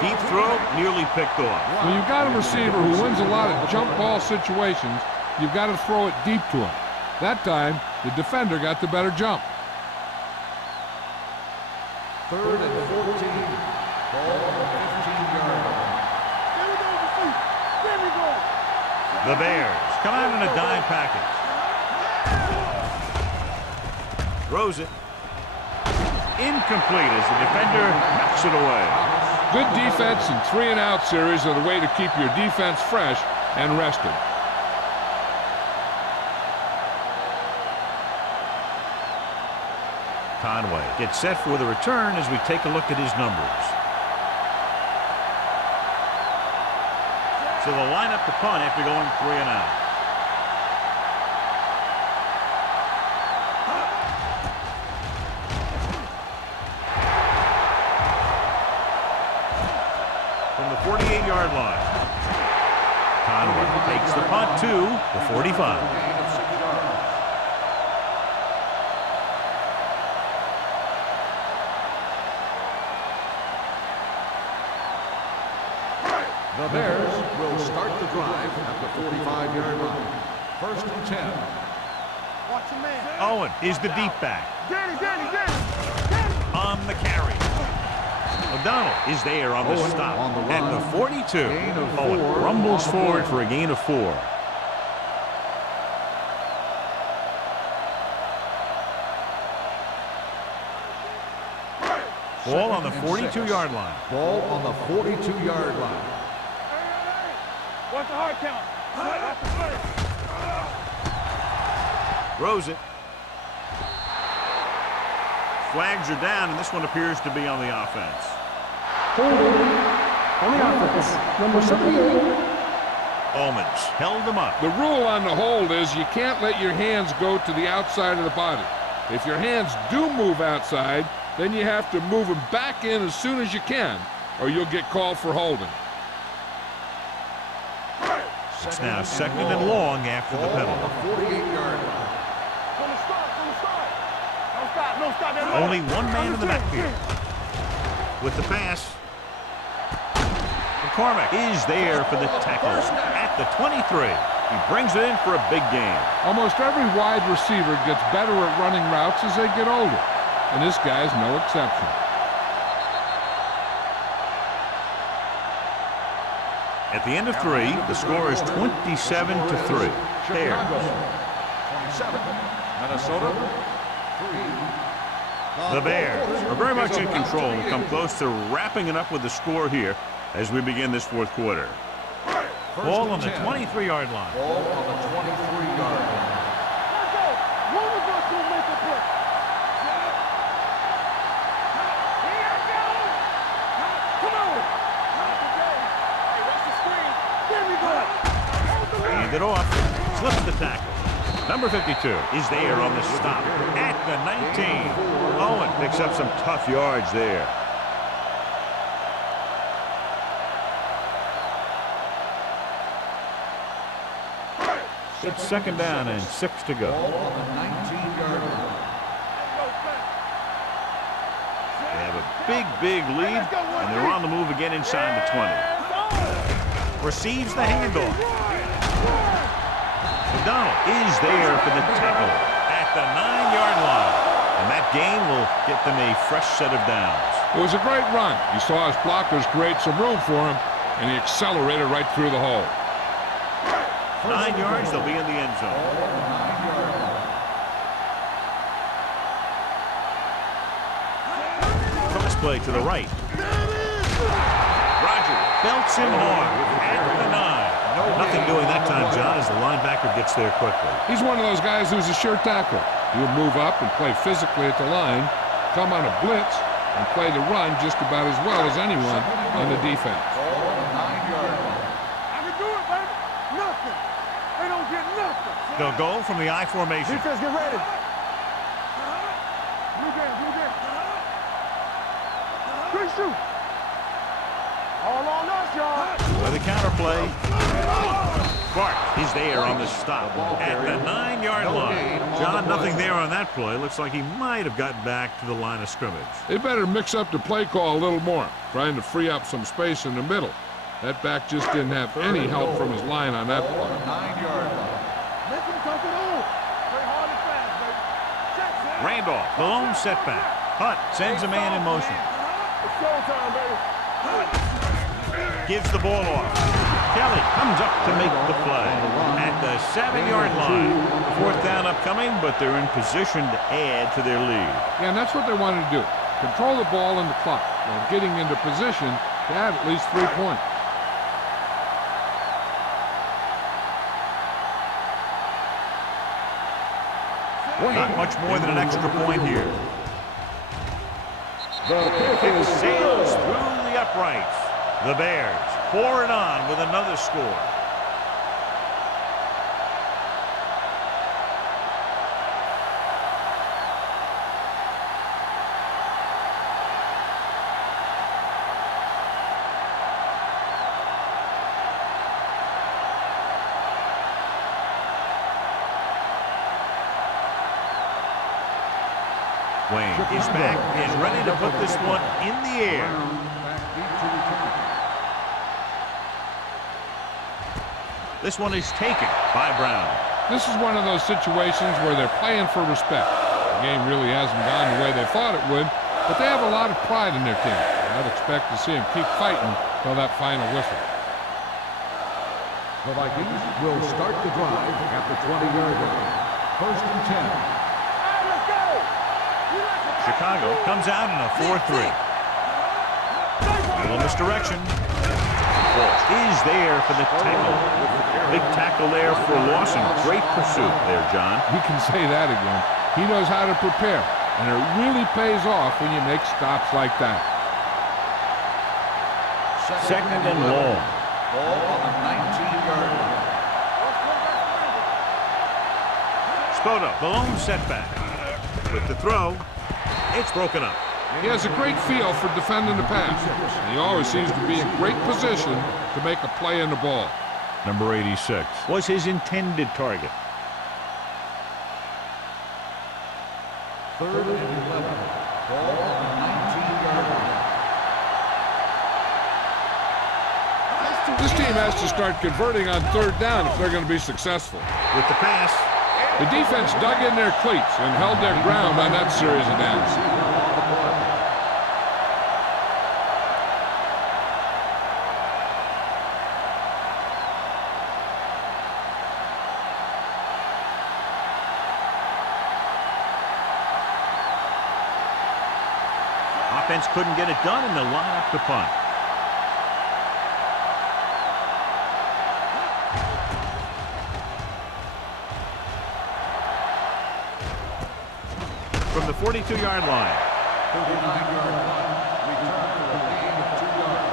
Deep throw, nearly picked off. When you've got a receiver who wins a lot of jump ball situations, you've got to throw it deep to him. That time, the defender got the better jump. 3rd and 14. Ball on the 15-yard line. There we go. The Bears come out in a dime package. Throws it. Incomplete as the defender knocks it away. Good defense and 3-and-out series are the way to keep your defense fresh and rested. Conway gets set for the return as we take a look at his numbers. So they'll line up the punt after going 3-and-out. From the 48-yard line, Conway takes the punt to the 45. The Bears will start the drive at the 45-yard line. 1st and 10. Watch your man. Owen is the deep back. Danny. On the carry. O'Donnell is there on the stop on the at run. the 42. Gain of Owen 4 rumbles on the forward play. for a gain of 4. Ball on the 42-yard line. Ball on the 42-yard line. What's the hard count? Watch the play. Throws it. Flags are down, and this one appears to be on the offense. Holding on the offense. Number 78. Omens held him up. The rule on the hold is you can't let your hands go to the outside of the body. If your hands do move outside, then you have to move them back in as soon as you can, or you'll get called for holding. It's now 2nd and long after the penalty. Ball on the 48-yard line. From the start. No stop. Only one man in the backfield. With the pass, McCormick is there for the tackle at the 23. He brings it in for a big gain. Almost every wide receiver gets better at running routes as they get older, and this guy's no exception. At the end of 3, the score is 27-3. Bears. 27. Minnesota. 3. The Bears are very much in control and come close to wrapping it up with the score here as we begin this 4th quarter. Ball on the 23-yard line. Ball on the 23-yard line. Let's go. One of us will make a play. Here I go. Come on. Hey, watch the screen. There we go. Hold the line. Hand it off. Slips the tackle. Number 52 is there on the stop at the 19. Owen picks up some tough yards there. It's 2nd down and 6 to go. Ball on the 19-yard line. They have a big lead, and they're on the move again inside the 20. Receives the handoff. O'Donnell is there for the tackle at the 9-yard line. And that gain will get them a fresh set of downs. It was a great run. He saw his blockers create some room for him, and he accelerated right through the hole. 9 yards, they'll be in the end zone. Cross play to the right. Roger belts him hard at the 9. Nothing doing that time, John, as the linebacker gets there quickly. He's one of those guys who's a sure tackler. He'll move up and play physically at the line, come on a blitz, and play the run just about as well as anyone on the defense. I can do it, baby. Nothing. They don't get nothing. They'll go from the I formation. Defense, get ready. Blue game. Good shoot. All on us, y'all. With a counterplay. Bart is there on the stop at the 9-yard line. John, nothing there on that play. Looks like he might have gotten back to the line of scrimmage. They better mix up the play call a little more, trying to free up some space in the middle. That back just didn't have any help from his line on that play. 9-yard line. Let them come it on. Play hard and fast, baby. Check. Randolph, the lone setback. Hunt sends a man in motion. It's showtime, baby. Gives the ball off. Kelly comes up to make the play at the 7-yard line. 4th down upcoming, but they're in position to add to their lead. Yeah, and that's what they wanted to do. Control the ball and the clock while getting into position to add at least 3 points. Not much more than an extra point here. Kick sails through the uprights. The Bears pour it on with another score. Wayne is back and ready to put this one in the air. This one is taken by Brown. This is one of those situations where they're playing for respect. The game really hasn't gone the way they thought it would, but they have a lot of pride in their team. I'd expect to see them keep fighting till that final whistle. The Vikings will start the drive at the 20-yard line. 1st and 10. Chicago comes out in a 4-3. Little misdirection. Walsh is there for the tackle. Big tackle there for Lawson. Great pursuit there, John. You can say that again. He knows how to prepare, and it really pays off when you make stops like that. 2nd and long. Ball on the 19-yard line. Spoto, the lone setback. With the throw, it's broken up. He has a great feel for defending the pass, and he always seems to be in great position to make a play in the ball. Number 86 was his intended target. 3rd and 11. Ball on the 19-yard line. This team has to start converting on 3rd down if they're going to be successful. With the pass, The defense dug in their cleats and held their ground on that series of downs. offense couldn't get it done, and they'll line up to punt. From the 42-yard line. 39-yard line. Return for a gain of 2 yards.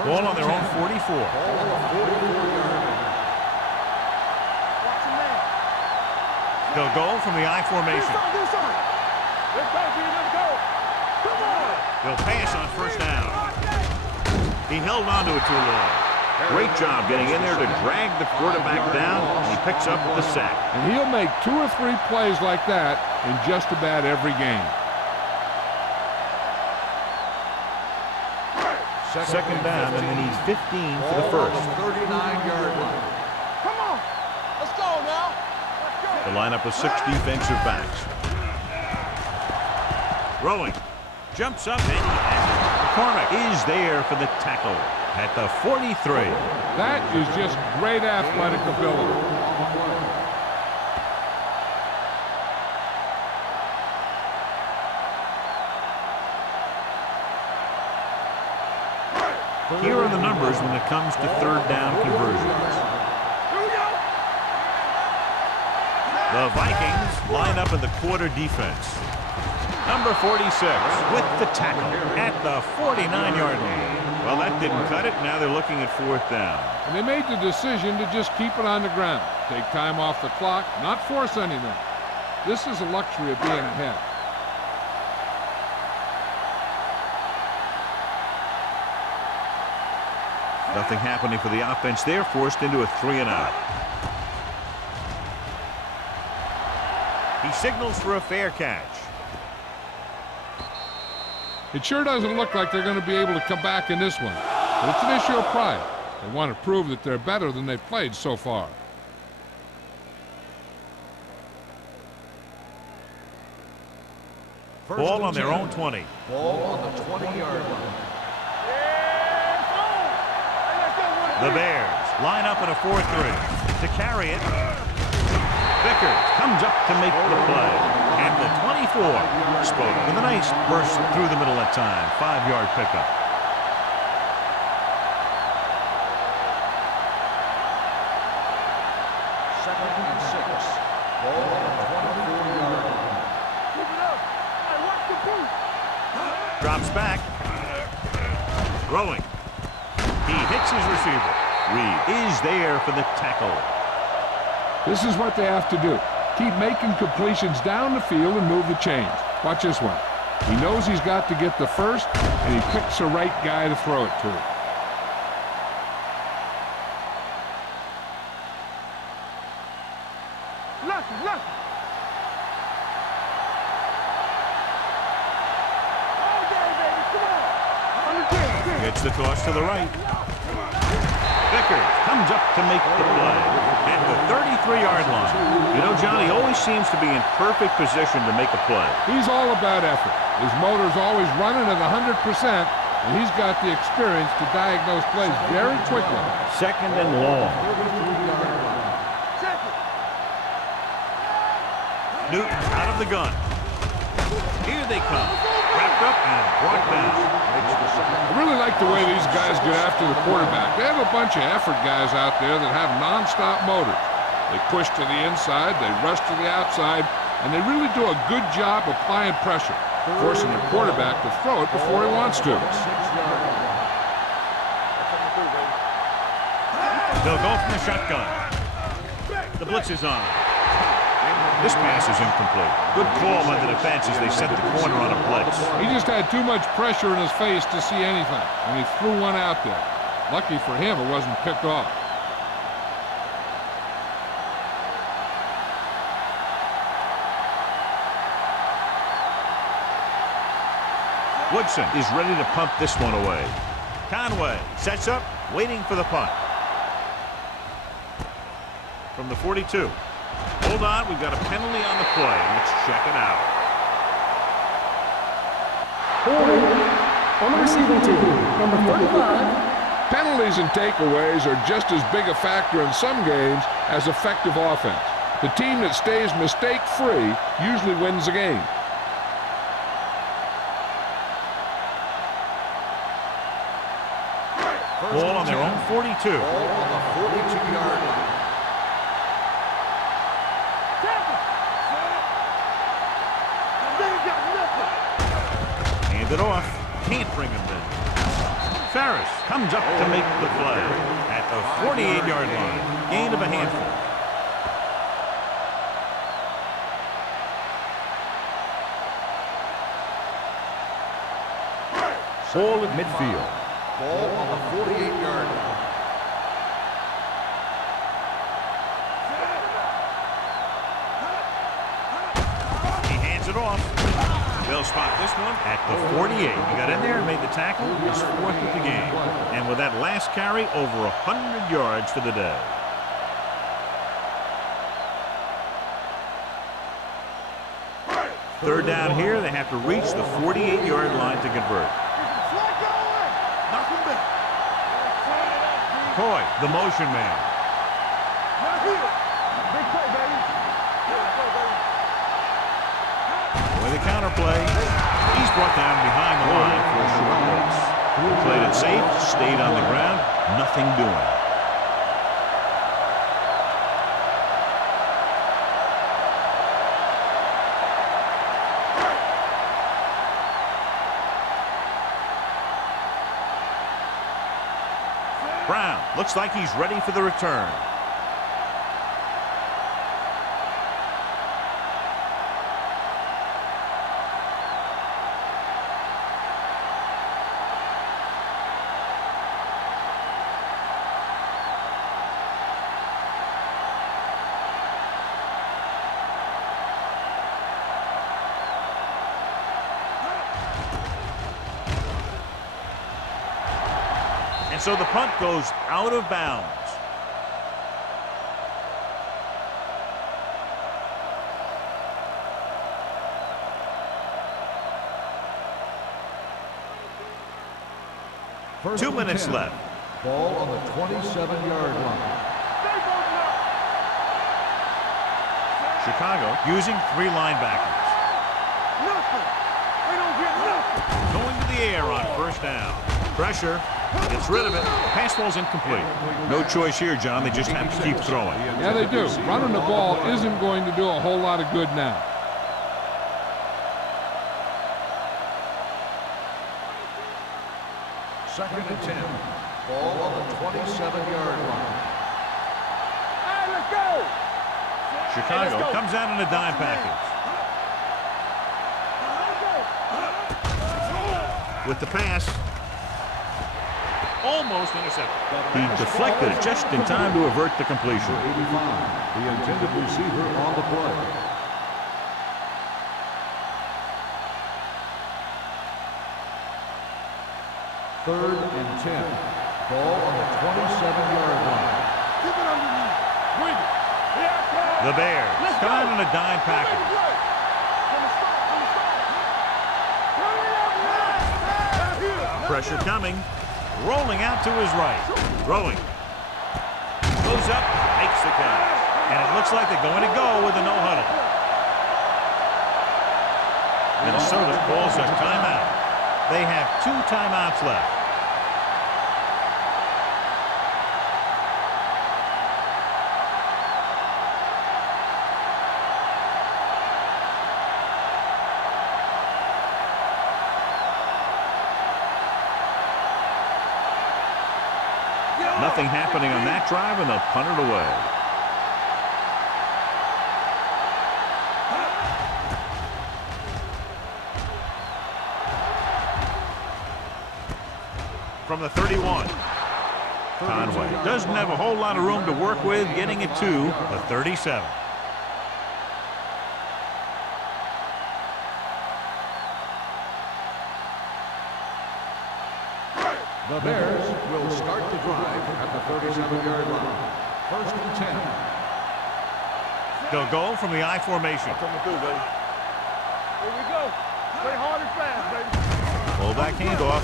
Ball on their own 44. Ball on the 44-yard line. They'll go from the I formation. Let's go, B, let's go. Come on. They'll pass on first down. He held on to it too long. Great job getting in there to drag the quarterback down, and he picks up the sack. And he'll make 2 or 3 plays like that in just about every game. Second down, and they need 15 for the Ball on first. the 39-yard line. Come on. Let's go now. Let's go. The lineup of 6 defensive backs. Rowing. Jumps up and McCormick is there for the tackle at the 43. That is just great athletic ability. Here are the numbers when it comes to third down conversions. The Vikings line up in the quarter defense. Number 46 with the tackle at the 49-yard line. Well, that didn't cut it. Now they're looking at 4th down. And they made the decision to just keep it on the ground. Take time off the clock, not force anything. This is a luxury of being ahead. Nothing happening for the offense there, forced into a 3-and-out. He signals for a fair catch. It sure doesn't look like they're going to be able to come back in this one. But it's an issue of pride. They want to prove that they're better than they've played so far. Ball on their own 20. Ball on the 20-yard line. The Bears line up in a 4-3. To carry it, Vickers comes up to make the play. At the 24, Spoke with a nice burst through the middle that time. 5-yard pickup. Second and 6. Ball on the 24-yard line. Keep it up. Hey, watch the boot. Drops back. Throwing. He hits his receiver. Reed is there for the tackle. This is what they have to do. Keep making completions down the field and move the chains. Watch this one. He knows he's got to get the first, and he picks the right guy to throw it to. Look. All day, baby. Come on. On the team. Gets the toss to the right. Vickers comes up to make the play at the 33-yard line. You know, John, he always seems to be in perfect position to make a play. He's all about effort. His motor's always running at 100%, and he's got the experience to diagnose plays very quickly. Second and long. Newton out of the gun. Here they come. Wrapped up and brought down. I really like the way these guys get after the quarterback. They have a bunch of effort guys out there that have non-stop motors. They push to the inside, they rush to the outside, and they really do a good job applying pressure, forcing the quarterback to throw it before he wants to. They'll go from the shotgun. The blitz is on. This pass is incomplete. Good call by the defense as they set the corner on a blitz. He just had too much pressure in his face to see anything, and he threw one out there. Lucky for him, it wasn't picked off. Woodson is ready to punt this one away. Conway sets up, waiting for the punt. From the 42. Hold on, we've got a penalty on the play. Let's check it out. Holding on the receiving team, number 35. Penalties and takeaways are just as big a factor in some games as effective offense. The team that stays mistake-free usually wins the game. Ball on their own 42. Ball on the 42-yard line. Hand it off. Can't bring him in. Ferris comes up to make the play at the 48-yard line. Gain of a handful. Ball at midfield. Ball on the 48-yard line. He hands it off. They'll spot this one at the 48. He got in there and made the tackle. His fourth of the game. And with that last carry, over 100 yards for the day. Third down here, they have to reach the 48-yard line to convert. McCoy, the motion man. With a counter play, he's brought down behind the line for a short loss. Played it safe, stayed on the ground, nothing doing. Brown looks like he's ready for the return. And so the punt goes out of bounds. First 2 minutes 10. left. Ball on the 27-yard line. Chicago using 3 linebackers. Nothing. They don't get nothing. Going to the air on first down. Pressure. Gets rid of it. Pass ball's incomplete. No choice here, John. They just have to keep throwing. Yeah, they do. Running the ball isn't going to do a whole lot of good now. Second and 10. Ball on the 27-yard line. Hey, let's go. Chicago comes out in a dime package. With the pass. Almost intercepted. He deflected it just in time to avert the completion. 85, the intended receiver on the play. Third and 10. Ball on the 27-yard line. Keep it underneath. Bring it. Yeah, The Bears come out in a dime package. Pressure coming. Rolling out to his right. Throwing. Goes up, makes the catch. And it looks like they're going to go with a no-huddle. Minnesota calls a timeout. They have 2 timeouts left. Nothing happening on that drive, and they'll punt it away. From the 31. Conway doesn't have a whole lot of room to work with, getting it to the 37. The Bears will start the drive at the 37-yard line. First and 10. They'll go from the I formation. Coming through, baby. Here we go. Play hard and fast, baby. Fullback handoff.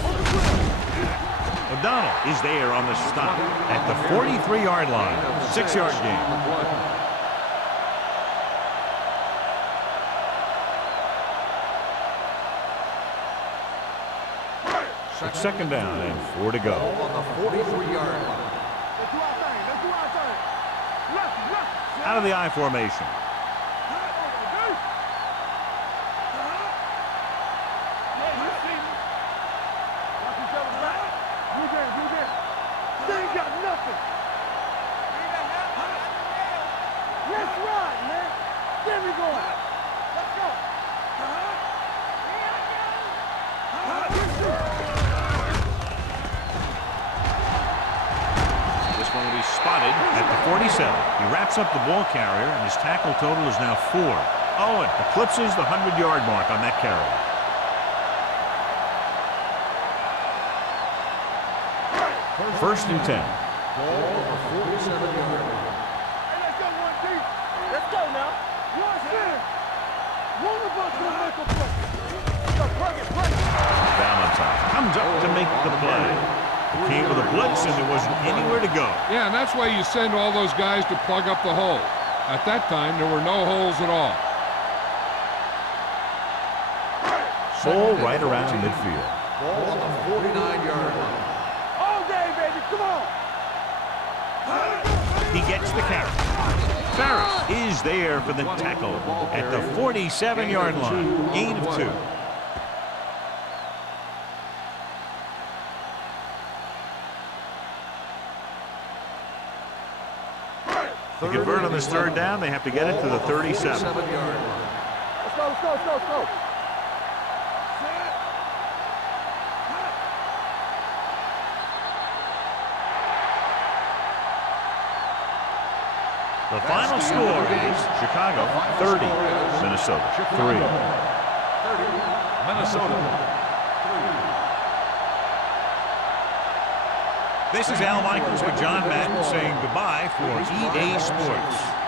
O'Donnell is there on the stop at the 43-yard line. 6-yard gain. It's second down and 4 to go. Ball on the 43-yard line. Let's do our thing. Let's do our thing. Left. Out of the I formation. They ain't got nothing. That's right, man. There we go. Let's go. This one will be spotted at the 47. He wraps up the ball carrier, and his tackle total is now 4. Owen eclipses the 100-yard mark on that carry. First and 10. Ball on the 47-yard line. Hey, let's go, 1-2. Let's go now. One center. One of us will make a play. Go, plug it. Valentine comes up to make the play. He came with a blitz, and there wasn't anywhere to go. Yeah, and that's why you send all those guys to plug up the hole. At that time, there were no holes at all. Ball right around midfield. Ball on the 49-yard line. All day, baby. Come on. He gets the carry. Farris is there for the tackle at the 47-yard line. Gain of 2. To convert on this third down, they have to get it to the 37. Let's go. The final score is Chicago 30, Minnesota 3. 30, Minnesota 3. This is Al Michaels with John Madden saying goodbye for EA Sports.